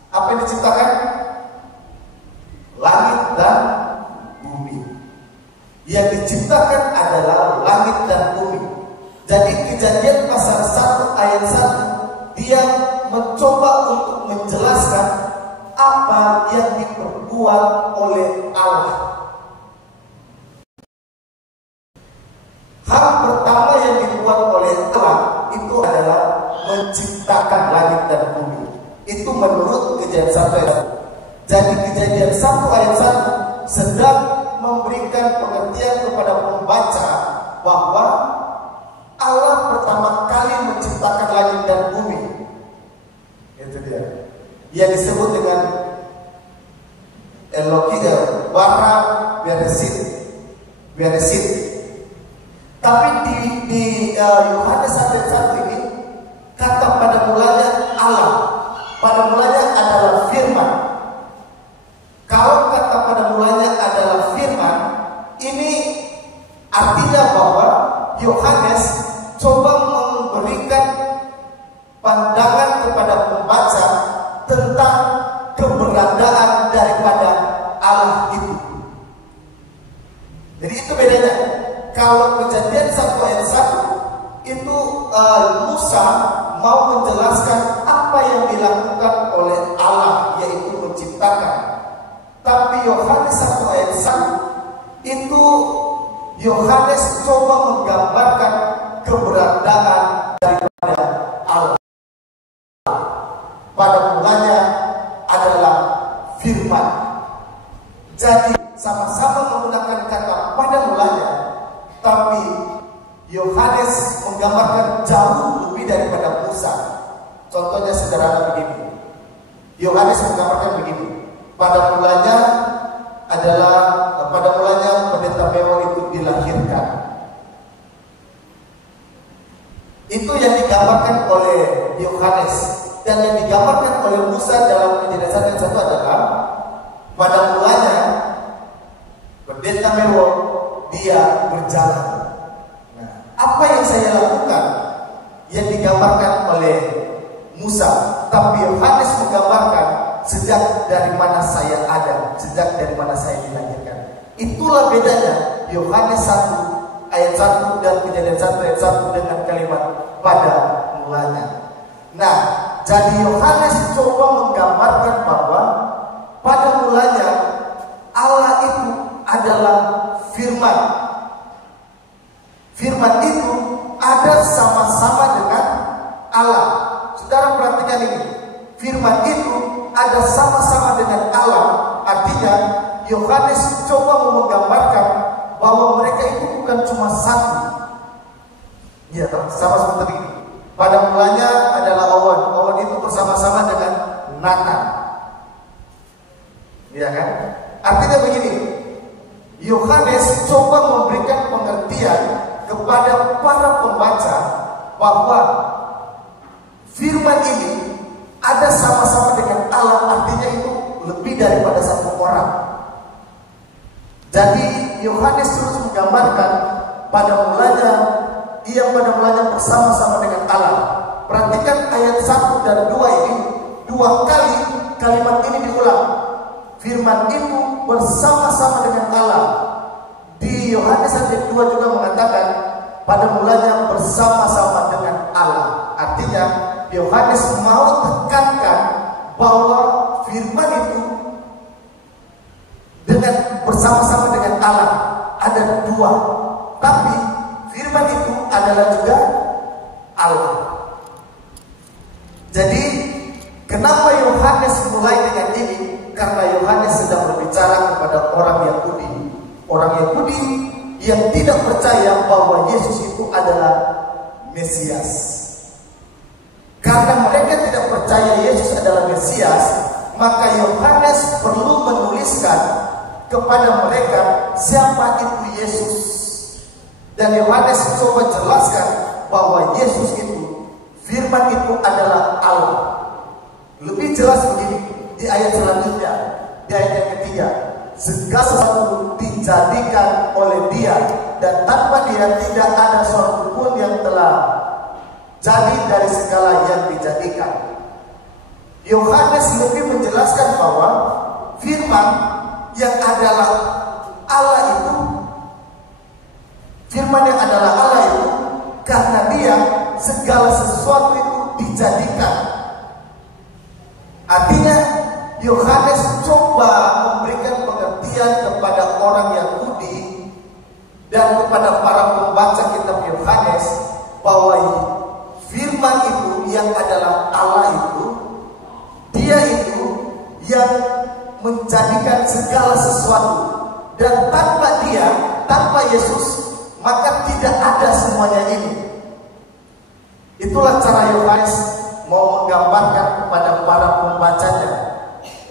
Apa yang diciptakan? Langit dan bumi. Yang diciptakan adalah langit dan bumi. Jadi Kejadian pasal 1 ayat 1, dia mencoba untuk menjelaskan apa yang diperbuat oleh Allah. Hal pertama yang dibuat oleh Allah itu adalah menciptakan langit dan bumi. Itu menurut Kejadian 1 ayat 1. Jadi Kejadian 1 ayat 1 sedang memberikan pengertian kepada pembaca bahwa Allah pertama kali menciptakan langit dan bumi. Itu dia. Yang disebut dengan Elohim, bara beresit. Tapi di Yohanes 1 ayat 1 ini kata pada mulanya Allah. Pada mulanya adalah firman. Kalau kata pada mulanya adalah firman, ini artinya bahwa Yohanes coba memberikan pandangan kepada pembaca tentang keberadaan daripada Allah itu. Jadi itu bedanya. Kalau Kejadian 1 ayat 1 itu Musa mau menjelaskan apa yang dilakukan oleh Allah, yaitu menciptakan. Tapi Yohanes 1 ayat 1 itu Yohanes coba menggambarkan keberadaan daripada Allah. Pada mulanya adalah firman. Jadi sama-sama menggunakan kata pada mulanya, tapi Yohanes menggambarkan jauh lebih daripada Musa. Contohnya sederhana begini. Yohanes menggambarkan begini. Pada mulanya pendeta Mewah itu dilahirkan. Itu yang digambarkan oleh Yohanes. Dan yang digambarkan oleh Musa dalam Kejadian 1 ayat 1 adalah pada mulanya pendeta Mewah dia berjalan. Nah, apa yang saya lakukan yang digambarkan oleh Musa, tapi Yohanes menggambarkan sejak dari mana saya ada, sejak dari mana saya dilahirkan. Itulah bedanya Yohanes 1 ayat 1 dan Kejadian 1 ayat 1 dengan kalimat pada mulanya. Nah, jadi Yohanes coba menggambarkan bahwa pada mulanya Allah itu adalah firman. Firman itu ada sama-sama dengan Allah. Saudara perhatikan ini. Firman itu ada sama-sama dengan Allah. Artinya Yohanes coba menggambarkan bahwa mereka itu bukan cuma satu. Ya, sama seperti ini. Pada mulanya adalah awan. Awan itu bersama-sama dengan Natan. Ya kan? Artinya begini. Yohanes coba memberikan pengertian kepada para pembaca bahwa firman ini ada sama-sama dengan Allah, artinya itu lebih daripada satu orang. Jadi Yohanes terus menggambarkan pada mulanya bersama-sama dengan Allah. Perhatikan ayat 1 dan 2 ini, 2 kali kalimat ini diulang. Firman itu bersama-sama dengan Allah. Di Yohanes ayat 2 juga mengatakan pada mulanya bersama-sama dengan Allah. Artinya Yohanes mau tekankan bahwa firman itu dengan bersama-sama dengan Allah ada 2. Tapi firman itu adalah juga Allah. Jadi kenapa Yohanes mulai dengan ini? Karena Yohanes sedang berbicara kepada orang Yahudi. Orang Yahudi yang tidak percaya bahwa Yesus itu adalah Mesias. Karena mereka tidak percaya Yesus adalah Mesias, maka Yohanes perlu menuliskan kepada mereka siapa itu Yesus. Dan Yohanes coba jelaskan bahwa Yesus itu, firman itu adalah Allah. Lebih jelas begini di ayat selanjutnya, di ayat yang ketiga. Segala sesuatu dijadikan oleh Dia, dan tanpa Dia tidak ada sesuatu pun yang telah jadi dari segala yang dijadikan. Yohanes lebih menjelaskan bahwa firman yang adalah Allah itu, firman yang adalah Allah itu, karena Dia segala sesuatu itu dijadikan. Artinya Yohanes coba memberikan pengertian kepada orang Yahudi dan kepada para pembaca kitab Yohanes bahwa firman itu yang adalah Allah itu, Dia itu yang menjadikan segala sesuatu, dan tanpa Dia, tanpa Yesus, maka tidak ada semuanya ini. Itulah cara Yohanes mau menggambarkan kepada para pembacanya,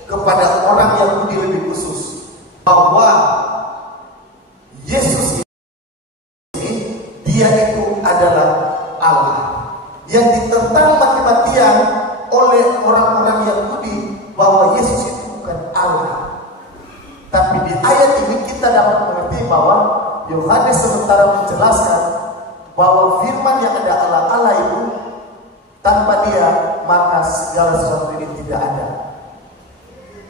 kepada orang Yahudi lebih khusus, bahwa Yesus ini, Dia itu adalah Allah yang ditentang mati-matian oleh orang-orang Yahudi bahwa Yesus itu bukan Allah. Tapi di ayat ini kita dapat mengerti bahwa Yohanes sementara menjelaskan bahwa firman yang ada Allah itu, tanpa Dia maka segala sesuatu ini tidak ada.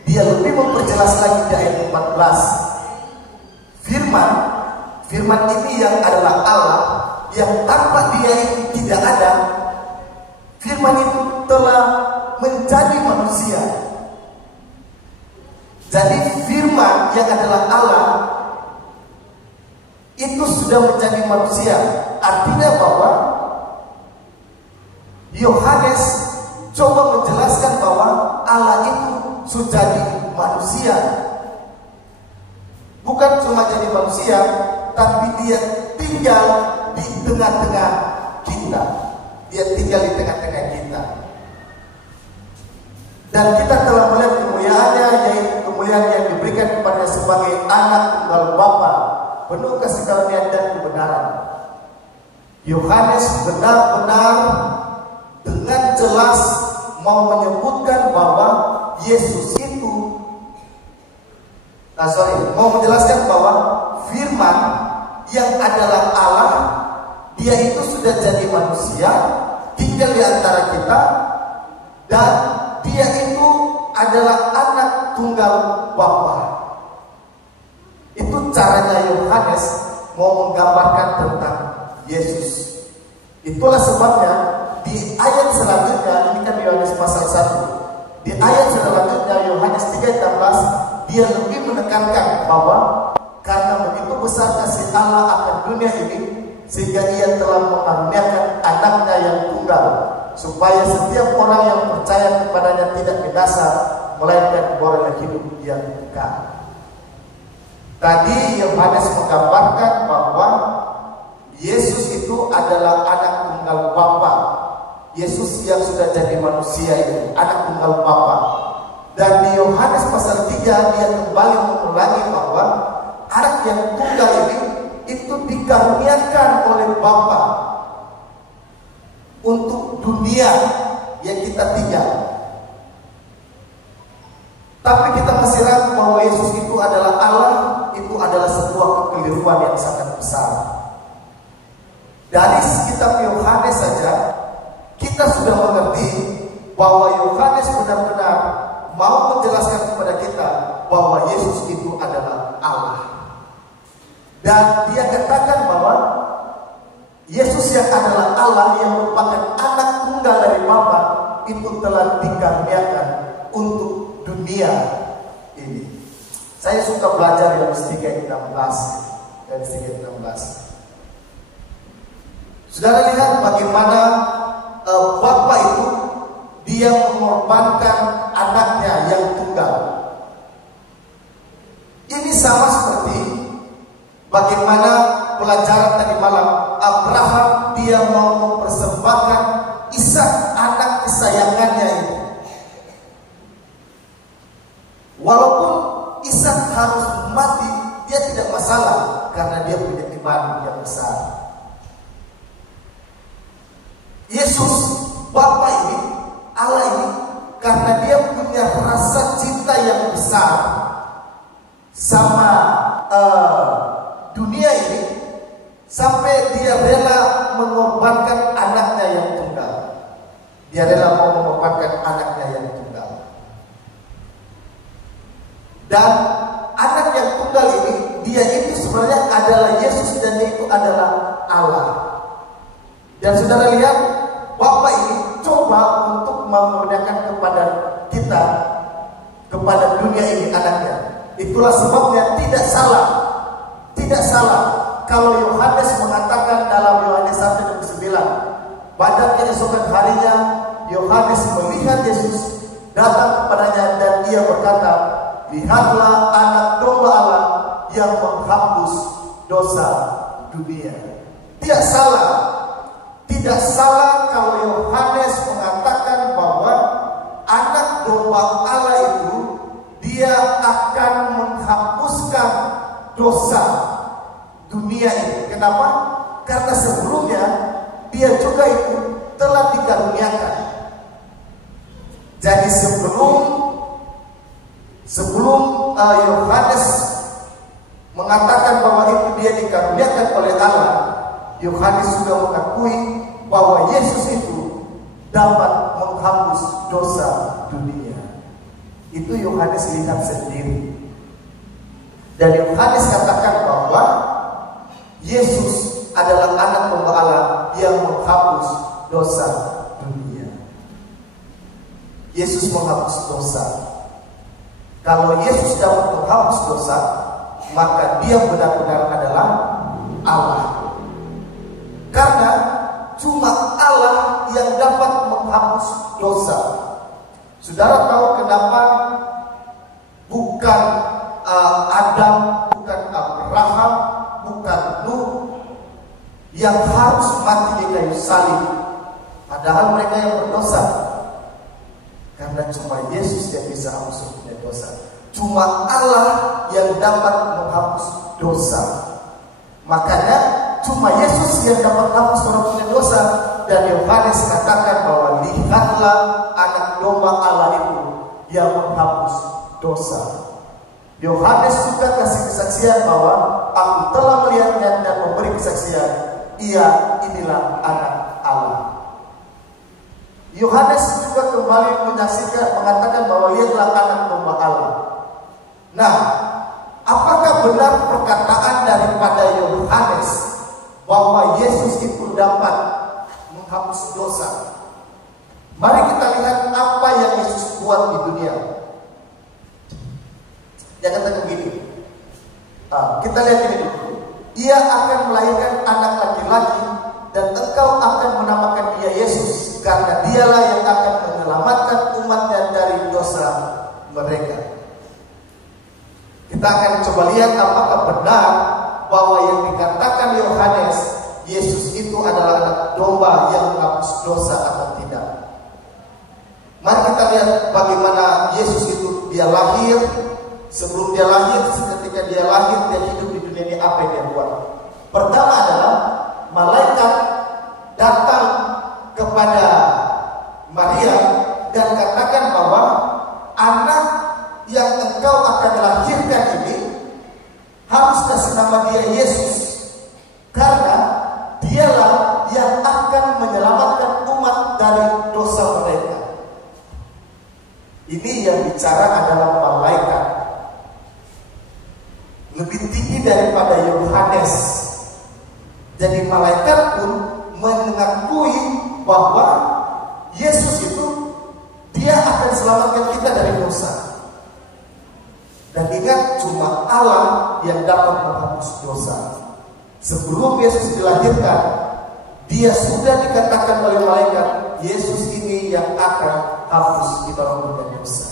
Dia lebih memperjelas lagi di ayat 14. Firman ini yang adalah Allah, yang tanpa Dia itu tidak ada. Firman itu telah menjadi manusia. Jadi firman yang adalah Allah itu sudah menjadi manusia. Artinya bahwa Yohanes coba menjelaskan bahwa Allah itu sudah jadi manusia. Bukan cuma jadi manusia, tapi Dia tinggal di tengah-tengah kita. Dia tinggal di tengah-tengah kita. Dan kita telah melihat kemuliaannya, yaitu kemuliaan yang diberikan kepada sebagai anak tunggal Bapa, penuh kasih karunia dan kebenaran. Yohanes benar-benar dengan jelas mau menyebutkan bahwa Yesus itu, mau menjelaskan bahwa firman yang adalah Allah, Dia itu sudah jadi manusia, tinggal di antara kita, dan Dia itu adalah anak tunggal Bapa. Itu caranya Yohanes mau menggambarkan tentang Yesus. Itulah sebabnya di ayat selanjutnya, ini kan Yohanes pasal 1. Di ayat selanjutnya Yohanes 3:16, dia lebih menekankan bahwa karena begitu besar kasih Allah akan dunia ini, sehingga Ia telah mengaruniakan anaknya yang tunggal, supaya setiap orang yang percaya kepadanya tidak binasa, melainkan beroleh hidup yang kekal. Tadi Yohanes menggambarkan bahwa Yesus itu adalah anak tunggal Bapa. Yesus yang sudah jadi manusia itu anak tunggal Bapa. Dan di Yohanes pasal 3 dia kembali mengulangi bahwa anak yang tunggal ini itu dikaruniakan oleh Bapa untuk dunia yang kita tinggal. Tapi kita masih ragu bahwa Yesus itu adalah Allah. Itu adalah sebuah kekeliruan yang sangat besar. Dari kitab Yohanes saja kita sudah mengerti bahwa Yohanes benar-benar mau menjelaskan kepada kita bahwa Yesus itu adalah Allah. Dan dia katakan bahwa Yesus yang adalah Allah, yang merupakan anak tunggal dari Bapa, itu telah dikaruniakan untuk dunia ini. Saya suka belajar Yohanes 3:16. Saudara lihat bagaimana Bapa itu dia mengorbankan anaknya yang tunggal. sama seperti bagaimana pelajaran tadi malam. Abraham dia mau mempersembahkan Ishak, anak kesayangannya itu. Walaupun Ishak harus mati, dia tidak masalah karena dia punya iman yang besar. Yesus, Bapa ini, Allah ini, karena dia punya rasa cinta yang besar sama dunia ini, sampai dia rela mengorbankan anaknya yang tunggal. Dia rela mau mengorbankan anaknya yang tunggal. Dan anak yang tunggal ini, dia itu sebenarnya adalah Yesus dan dia itu adalah Allah. Dan saudara lihat, Bapa ini coba untuk memudahkan kepada kita, kepada dunia ini anaknya. Itulah sebabnya tidak salah kalau Yohanes mengatakan dalam Yohanes 1:9, pada keesokan harinya Yohanes melihat Yesus datang kepadanya dan ia berkata, lihatlah anak domba Allah yang menghapus dosa dunia. Tidak salah kalau Yohanes mengatakan bahwa anak domba Allah itu dia akan menghapuskan dosa dunia ini. Kenapa? Karena sebelumnya dia juga itu telah dikaruniakan. Jadi sebelum Yohanes mengatakan bahwa itu dia dikaruniakan oleh Allah, Yohanes sudah mengakui bahwa Yesus itu dapat menghapus dosa dunia. Itu Yohanes lihat sendiri. Dan Yohanes katakan bahwa Yesus adalah anak domba Allah yang menghapus dosa dunia. Yesus menghapus dosa. Kalau Yesus dapat menghapus dosa, maka dia benar-benar adalah Allah. Karena cuma Allah yang dapat menghapus dosa. Saudara tahu kenapa bukan Adam, bukan Abraham, bukan Nuh yang harus mati di kayu salib, padahal mereka yang berdosa? Karena cuma Yesus yang bisa hapus punya dosa. Cuma Allah yang dapat menghapus dosa. Makanya cuma Yesus yang dapat menghapus orang punya dosa. Dan Yohanes katakan bahwa lihatlah anak domba Allah itu yang menghapus dosa. Yohanes juga kasih kesaksian bahwa aku telah melihatnya dan memberi kesaksian, ia inilah anak Allah. Yohanes juga kembali menyaksikan, mengatakan bahwa ia adalah anak domba Allah. Nah, apakah benar perkataan daripada Yohanes bahwa Yesus itu dapat menghapus dosa? Mari kita lihat apa yang Yesus buat di dunia. Dia katakan begini, kita lihat ini dulu. Ia akan melahirkan anak laki-laki dan engkau akan menamakan dia Yesus, karena dialah yang akan menyelamatkan umatnya dari dosa mereka. Kita akan coba lihat apakah benar bahwa yang dikatakan Yohanes, Yesus itu adalah anak domba yang menghapus dosa atau tidak. Mari kita lihat bagaimana Yesus itu dia lahir. Sebelum dia lahir, ketika dia lahir, dia hidup di dunia ini, apa yang dia buat? Pertama adalah malaikat datang kepada Maria dan katakan bahwa anak yang engkau akan lahirkan ini harus kasih nama dia Yesus, karena dialah yang akan menyelamatkan umat dari dosa mereka. Ini yang bicara adalah malaikat, lebih tinggi daripada Yohanes. Jadi malaikat pun mengakui bahwa Yesus itu dia akan selamatkan kita dari dosa. Dan ingat, cuma Allah yang dapat menghapus dosa. Sebelum Yesus dilahirkan, dia sudah dikatakan oleh malaikat, Yesus ini yang akan hapus kita dari dosa.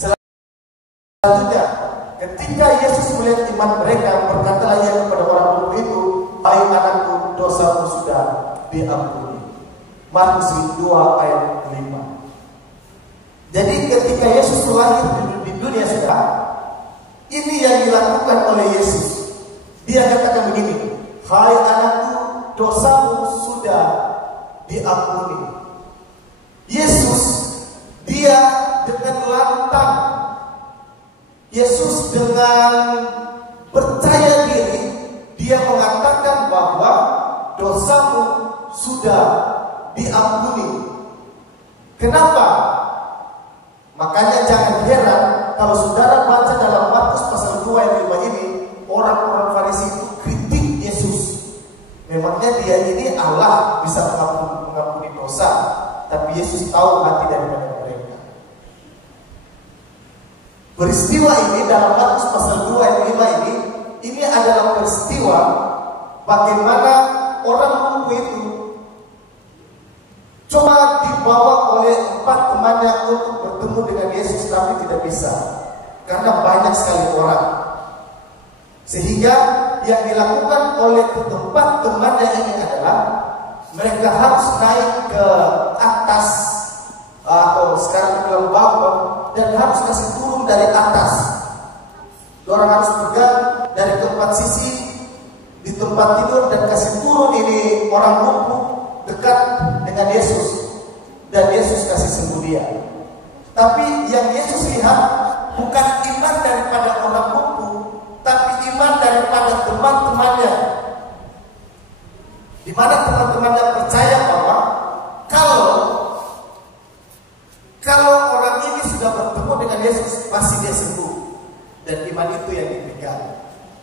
Selanjutnya, Ketika Yesus melihat iman mereka, berkatalah ia kepada orang lumpuh itu, "Hai anakku, dosamu sudah diampuni." Markus 2 ayat 5. Jadi ketika Yesus lahir di dunia sudah, ini yang dilakukan oleh Yesus. Dia katakan begini, "Hai anakku, dosamu sudah diampuni." Yesus, dia dengan lantang, Yesus dengan percaya diri, dia mengatakan bahwa dosamu sudah diampuni. Kenapa? Makanya jangan heran kalau saudara baca dalam Markus pasal 2 ayat 5 ini, orang-orang Farisi itu kritik Yesus. Memangnya dia ini Allah bisa mengampuni dosa, tapi Yesus tahu hati daripada mereka. Peristiwa ini dalam Markus pasal 2 ayat 5 ini adalah peristiwa bagaimana orang lumpuh itu coba dibawa oleh 4 temannya untuk bertemu dengan Yesus, tapi tidak bisa karena banyak sekali orang. Sehingga yang dilakukan oleh keempat temannya ini adalah mereka harus naik ke atas atau sekarang ke bawah dan harus kasih turun dari atas. Orang harus pegang dari tempat sisi di tempat tidur dan kasih turun ini orang lumpuh dekat dengan Yesus, dan Yesus kasih sembuh dia. Tapi yang Yesus lihat bukan iman daripada orang lumpuh, tapi iman daripada teman-temannya, di mana teman-temannya percaya bahwa kalau orang ini sudah bertemu dengan Yesus pasti dia sembuh, dan iman itu yang dipegang.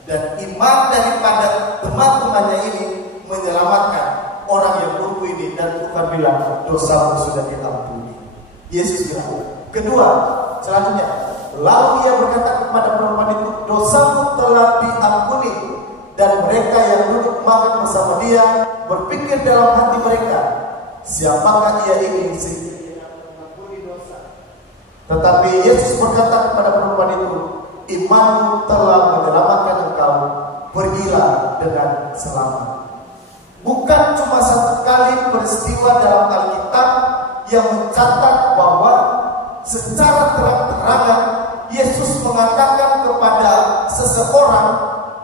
Dan iman daripada teman-temannya ini menyelamatkan orang yang lumpuh ini, dan Tuhan bilang dosamu sudah diampuni. Yesus bilang. Kedua, selanjutnya, lalu ia berkata kepada perempuan itu, dosamu telah diampuni. Dan mereka yang duduk makan bersama dia berpikir dalam hati mereka, siapakah ia ini sehingga ia mengampuni dosa? Tetapi Yesus berkata kepada perempuan itu, imanmu telah menyelamatkan engkau, pergilah dengan selamat. Bukan cuma satu kali peristiwa dalam Alkitab yang mencatat bahwa secara terang-terangan Yesus mengatakan kepada seseorang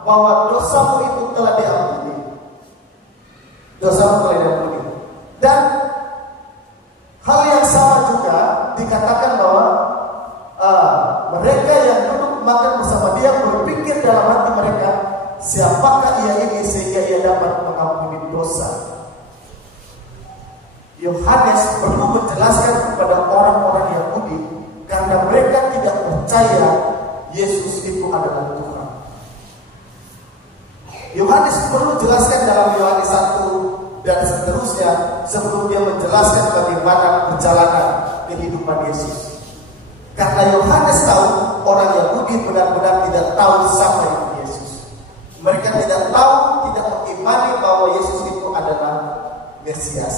bahwa dosamu itu telah diampuni. Dosamu telah diampuni. Dan hal yang sama juga dikatakan bahwa mereka yang duduk makan bersama dia berpikir dalam hati mereka, siapakah ia ini sehingga ia dapat mengampuni dosa? Yohanes perlu menjelaskan kepada orang-orang Yahudi karena mereka tidak percaya Yesus itu adalah Tuhan. Yohanes perlu jelaskan dalam Yohanes 1 dan seterusnya sebelum dia menjelaskan bagaimana perjalanan kehidupan Yesus. Karena Yohanes tahu orang Yahudi benar-benar tidak tahu siapa itu Yesus. Mereka tidak tahu, tidak mengimani bahwa Yesus itu adalah Mesias.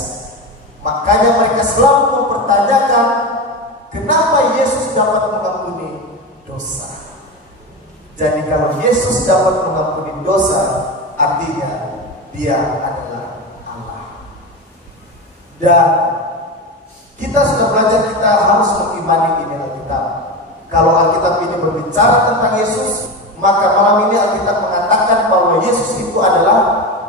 Makanya mereka selalu mempertanyakan kenapa Yesus dapat mengampuni dosa. Jadi kalau Yesus dapat mengampuni dosa, artinya dia adalah Allah. Dan kita sudah belajar, kita harus mengimani ini Alkitab. Kalau Alkitab ini berbicara tentang Yesus, maka malam ini Alkitab mengatakan bahwa Yesus itu adalah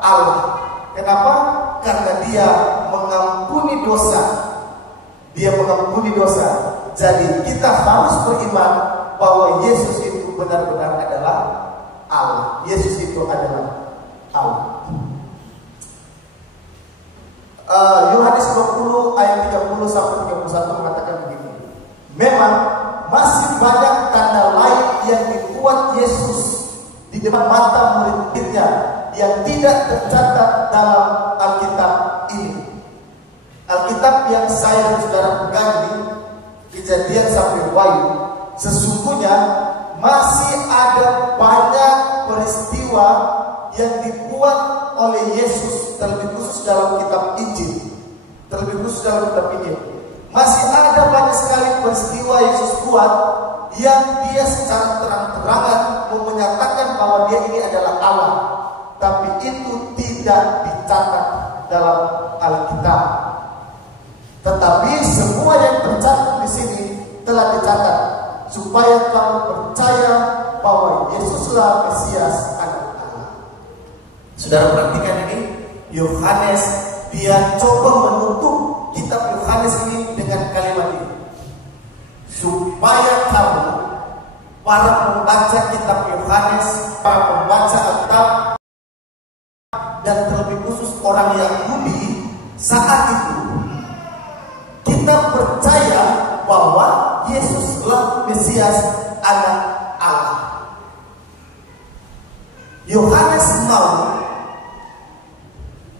Allah. Kenapa? Karena dia mengampuni dosa. Dia mengampuni dosa. Jadi kita harus beriman bahwa Yesus itu benar-benar adalah Allah. Yesus itu adalah Allah. Yohanes 20 ayat 30 sampai 31 mengatakan begini. Memang masih banyak tanda lain yang dibuat Yesus di depan mata murid-muridnya yang tidak tercatat dalam Alkitab ini. Alkitab yang saya dan saudara pegang ini, Kejadian sampai Wahyu, sesungguhnya masih ada banyak peristiwa yang dibuat oleh Yesus, terlebih khusus dalam kitab Injil, terlebih khusus dalam kitab Injil. Masih ada banyak sekali peristiwa Yesus buat yang dia secara terang-terangan mau menyatakan bahwa dia ini adalah Allah, tapi itu tidak dicatat dalam Alkitab. Tetapi semua yang tercantum di sini telah dicatat supaya kamu percaya bahwa Yesuslah Mesias, Anak Allah. Saudara perhatikan ini, Yohanes dia coba menutup kitab Yohanes ini dengan kalimat ini, supaya kamu, para pembaca kitab Yohanes, para pembaca Alkitab, dan terlebih khusus orang Yahudi saat itu, kita percaya bahwa Yesuslah Mesias, Anak Allah. Yohanes mau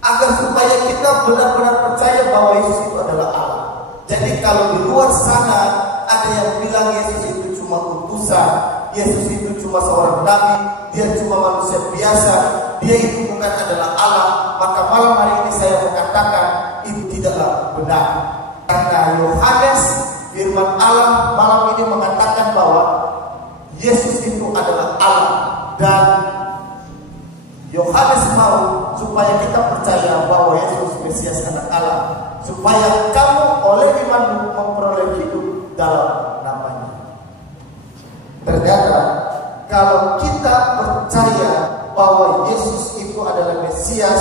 agar supaya kita benar-benar percaya bahwa Yesus itu adalah Allah. Jadi kalau di luar sana ada yang bilang Yesus itu cuma utusan, Yesus itu cuma seorang nabi, dia cuma manusia biasa, dia itu bukan adalah Allah, maka malam hari ini saya mengatakan itu tidaklah benar. Karena Yohanes, firman Allah malam ini mengatakan bahwa Yesus itu adalah Allah, dan Yohanes mau supaya kita percaya bahwa Yesus Mesias, Anak Allah, supaya kamu oleh iman memperoleh hidup dalam namanya. Ternyata kalau kita percaya bahwa Yesus itu adalah Mesias,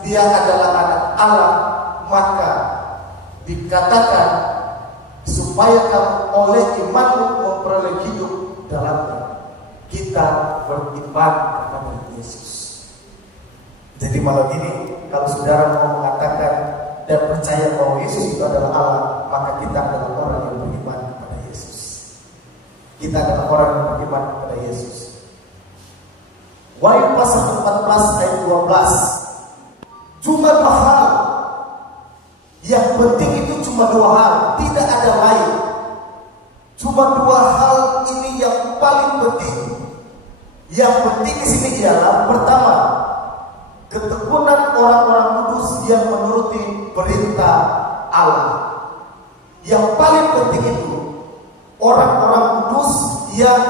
dia adalah Anak Allah, maka dikatakan supaya kamu oleh iman memperoleh hidup dalamnya. Kita beriman kepada Yesus. Jadi malam ini kalau saudara mau mengatakan dan percaya bahwa Yesus itu adalah Allah, maka kita adalah orang yang beriman kepada Yesus. Kita adalah orang yang beriman kepada Yesus. Wahyu pasal 14 ayat 12. Cuma dua hal. Yang penting itu cuma dua hal, tidak ada lain. Cuma dua hal ini yang paling penting. Yang penting di sini ialah pertama, ketekunan orang-orang kudus yang menuruti perintah Allah. Yang paling penting itu orang-orang kudus yang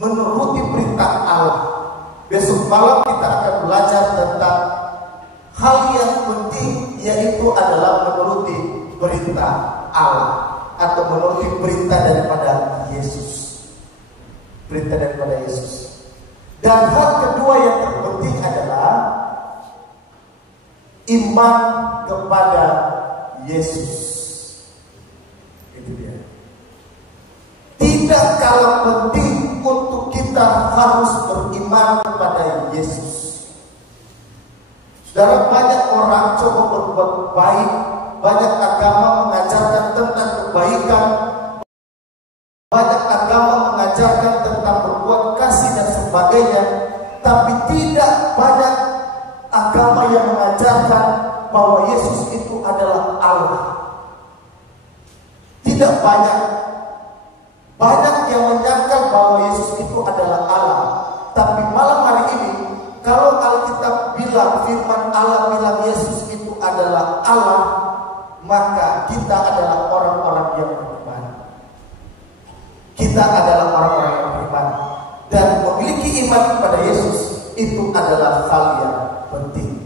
menuruti perintah Allah. Besok malam kita akan belajar tentang hal yang penting, yaitu adalah menuruti perintah Allah atau menuruti perintah daripada Yesus. Perintah daripada Yesus. Dan hal kedua yang terpenting adalah iman kepada Yesus. Itu dia. Tidak kalah penting untuk kita harus beriman kepada Yesus. Saudara, banyak orang coba berbuat baik, banyak agama mengajarkan tentang kebaikan, banyak agama mengajarkan tentang berbuat kasih dan sebagainya, tapi tidak banyak agama yang mengajarkan bahwa Yesus itu adalah Allah. Tidak banyak. Banyak yang menyangkal bahwa Yesus itu adalah Allah. Tapi malam hari ini, kalau Alkitab bilang, firman Allah bilang Yesus itu adalah Allah, maka kita adalah orang-orang yang beriman. Kita adalah orang-orang yang beriman. Dan memiliki iman kepada Yesus itu adalah hal yang penting.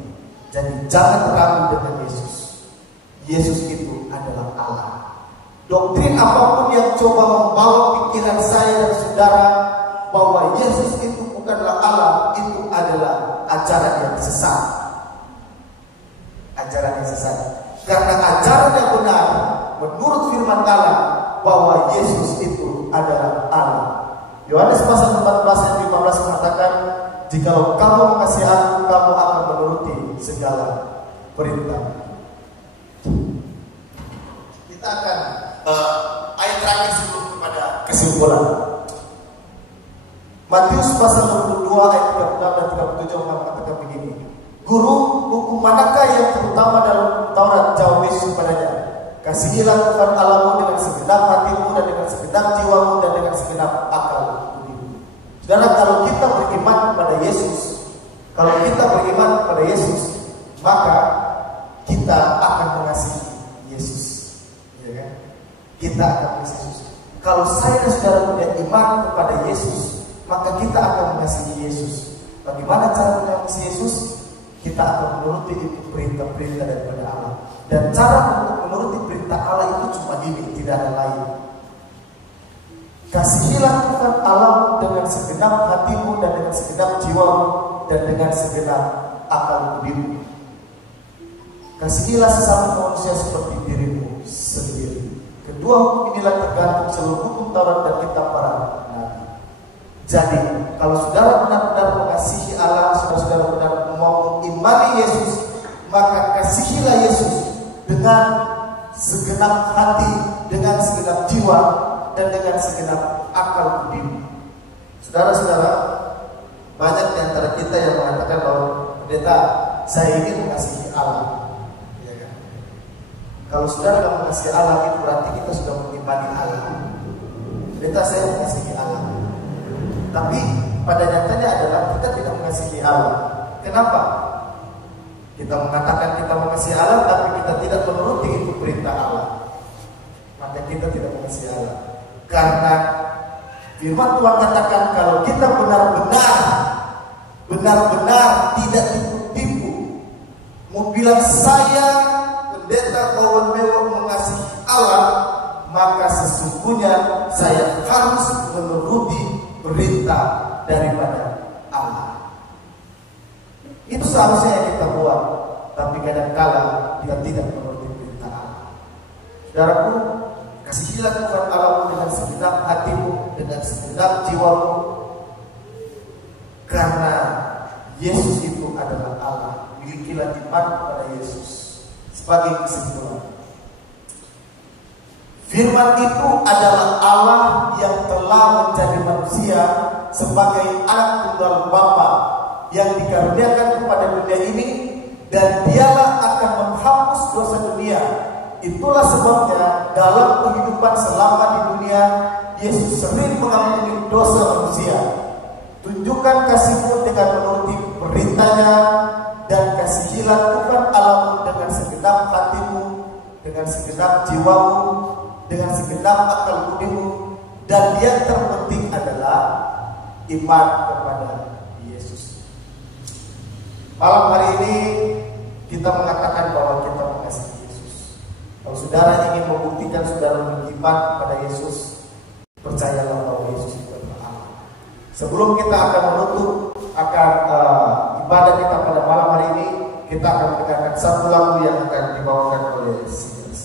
Jadi jangan ragu dengan Yesus. Yesus itu adalah Allah. Doktrin apapun yang coba membawa pikiran saya dan saudara bahwa Yesus itu bukanlah Allah, itu adalah ajaran yang sesat. Ajaran yang sesat. Karena ajaran yang benar menurut firman Allah bahwa Yesus itu adalah Allah. Yohanes pasal 14 ayat 15 mengatakan, jikalau kamu mengasihi aku, kamu akan menuruti segala perintah. Kita akan ayat terakhir sebelum kepada kesimpulan. Matius pasal 22 ayat 36 dan 37 mengatakan begini, Guru, hukum manakah yang terutama dalam Taurat? Jawab Yesus kepadanya, kasihilah Tuhan Allahmu dengan segenap hatimu dan dengan segenap jiwamu dan dengan segenap akal budimu. Saudara, kalau kita beriman kepada Yesus, maka kita akan mengasihi Yesus. Ya kan? Kita akan mengasihi Yesus. Kalau saya dan saudara punya iman kepada Yesus, maka kita akan mengasihi Yesus. Bagaimana cara mengasihi Yesus? Kita akan menuruti itu perintah-perintah daripada Allah. Dan cara untuk menuruti perintah Allah itu cuma ini, tidak ada lain. Kasihilah Tuhan Allah dengan segenap hatimu dan dengan segenap jiwamu dan dengan segenap akal budimu. Kasihilah sesama manusia seperti dirimu sendiri. Kedua hukum inilah tergantung seluruh hukum Taurat dan kitab para nabi. Jadi, kalau saudara benar-benar mengasihi Allah, saudara benar mau mengimani Yesus, maka kasihilah Yesus dengan segenap hati, dengan segenap jiwa, dan dengan segenap akal budimu. Saudara-saudara, banyak di antara kita yang mengatakan bahwa pendeta, saya ingin mengasihi Allah. Kalau saudara tidak mengasihi Allah, itu berarti kita sudah mengimani Allah. Pendeta, saya mengasihi Allah. Tapi pada nyatanya adalah kita tidak mengasihi Allah. Kenapa? Kita mengatakan kita mengasihi Allah, tapi kita tidak menuruti itu perintah Allah. Maka kita tidak mengasihi Allah. Karena firman Tuhan katakan kalau kita benar-benar tidak tipu-tipu, mau bilang saya pendeta Paul Mewah mengasihi Allah, maka sesungguhnya saya harus menuruti perintah daripada Allah. Itu seharusnya yang kita buat, tapi kadang-kala kita tidak menuruti perintah Allah. Saudaraku, kasihilah Tuhan Allah dengan segenap hatimu, dengan segenap jiwamu, karena Yesus itu adalah Allah. Milikilah iman kepada Yesus. Sebagai kesimpulan, firman itu adalah Allah yang telah menjadi manusia sebagai anak tunggal Bapa yang dikaruniakan kepada dunia ini, dan dialah akan menghapus dosa dunia. Itulah sebabnya dalam kehidupan selama di dunia, Yesus sering mengampuni dosa manusia. Tunjukkan kasih-Mu dengan menuruti perintah-Nya, dan kasihilah Tuhan Allah dengan segenap hatimu, dengan segenap jiwamu, dengan segenap akal budimu, dan yang terpenting adalah iman kepada Yesus. Malam hari ini kita mengatakan bahwa kita mengasihi Yesus. Kalau saudara ingin membuktikan saudara beriman kepada Yesus, percayalah bahwa Yesus itu adalah Allah. Sebelum kita akan menutup ibadah kita pada malam hari ini, kita akan mendengarkan satu lagu yang akan dibawakan oleh Singers.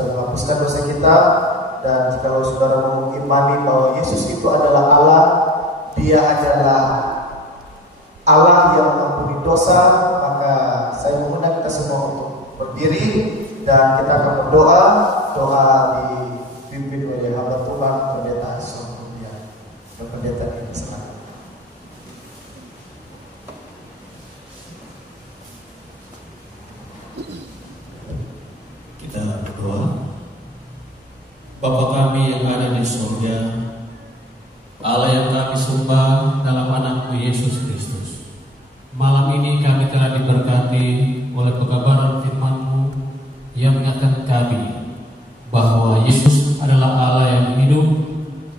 sudah menghapuskan dosa kita. Dan kalau saudara mengimani bahwa Yesus itu adalah Allah, Dia adalah Allah yang mengampuni dosa, maka saya mengundang kita semua untuk berdiri dan kita akan berdoa. Doa dipimpin oleh hamba Tuhan Pendeta Sonia dan Pendeta Insa. Kita berdoa. Bapa kami yang ada di surga, Allah yang kami sembah dalam anakmu Yesus Kristus, malam ini kami telah diberkati oleh pekabaran firman-Mu yang mengingatkan kami bahwa Yesus adalah Allah yang hidup,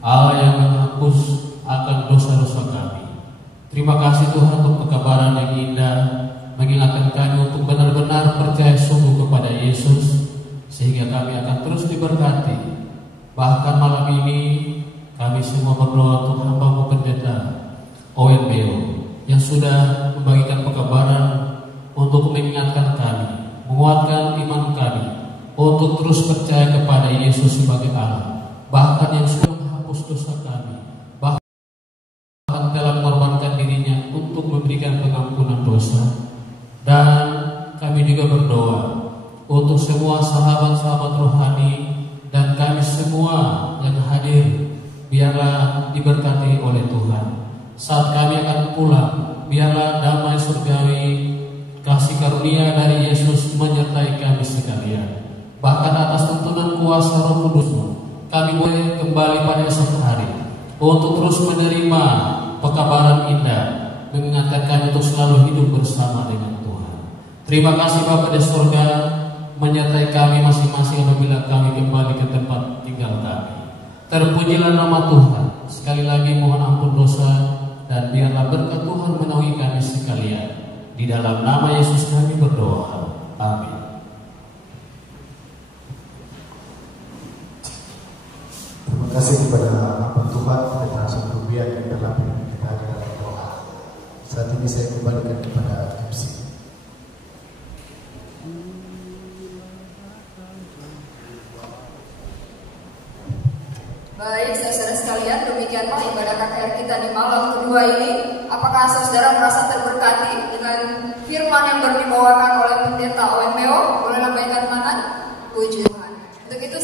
Allah yang menghapus akan dosa-dosa kami. Terima kasih Tuhan untuk pekabaran yang indah, mengingatkan kami untuk benar-benar percaya sungguh kepada Yesus, sehingga kami akan terus diberkati. Bahkan malam ini kami semua berdoa untuk hamba-Mu Pendeta Owen Beo yang sudah membagikan pekabaran untuk mengingatkan kami, menguatkan iman kami untuk terus percaya kepada Yesus sebagai Allah, bahkan yang sudah menghapus dosa kami, bahkan telah mengorbankan dirinya untuk memberikan pengampunan dosa. Dan kami juga berdoa untuk semua sahabat-sahabat rohani dan kami semua yang hadir, biarlah diberkati oleh Tuhan. Saat kami akan pulang, biarlah damai surgawi, kasih karunia dari Yesus menyertai kami sekalian. Bahkan atas tuntunan kuasa Roh Kudus-Mu, kami boleh kembali pada esok hari untuk terus menerima pekabaran indah, mengingatkan kami untuk selalu hidup bersama dengan Tuhan. Terima kasih Bapa di surga, menyertai kami masing-masing apabila kami kembali ke tempat tinggal kami. Terpujilah nama Tuhan. Sekali lagi mohon ampun dosa, dan biarlah berkat Tuhan menaungi kami sekalian. Di dalam nama Yesus kami berdoa. Amin. Terima kasih kepada hamba Tuhan Pendeta Sonia yang telah pimpin kita di dalam doa. Saat ini saya kembalikan kepada MC. Baik, saudara sekalian, demikianlah ibadah KKR kita di malam kedua ini. Apakah saudara merasa terberkati dengan firman yang dibawakan oleh Pendeta Owen Beo? Boleh lambaikan tangan? Puji Tuhan. Untuk itu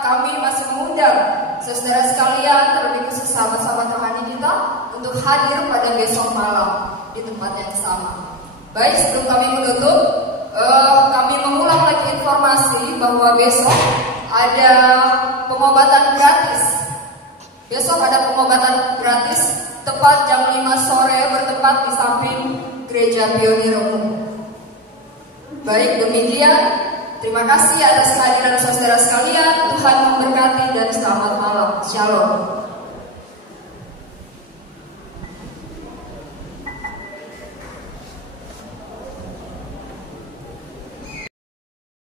kami masih mengundang saudara sekalian, terlebih khusus sahabat-sahabat rohani kita, untuk hadir pada besok malam di tempat yang sama. Baik, sebelum kami menutup, kami mengulang lagi informasi bahwa besok ada pengobatan gratis. Besok ada pengobatan gratis tepat jam 5 sore bertempat di samping Gereja Pionir Umum. Baik, demikian. Terima kasih atas kehadiran saudara sekalian. Tuhan memberkati dan selamat malam. Shalom.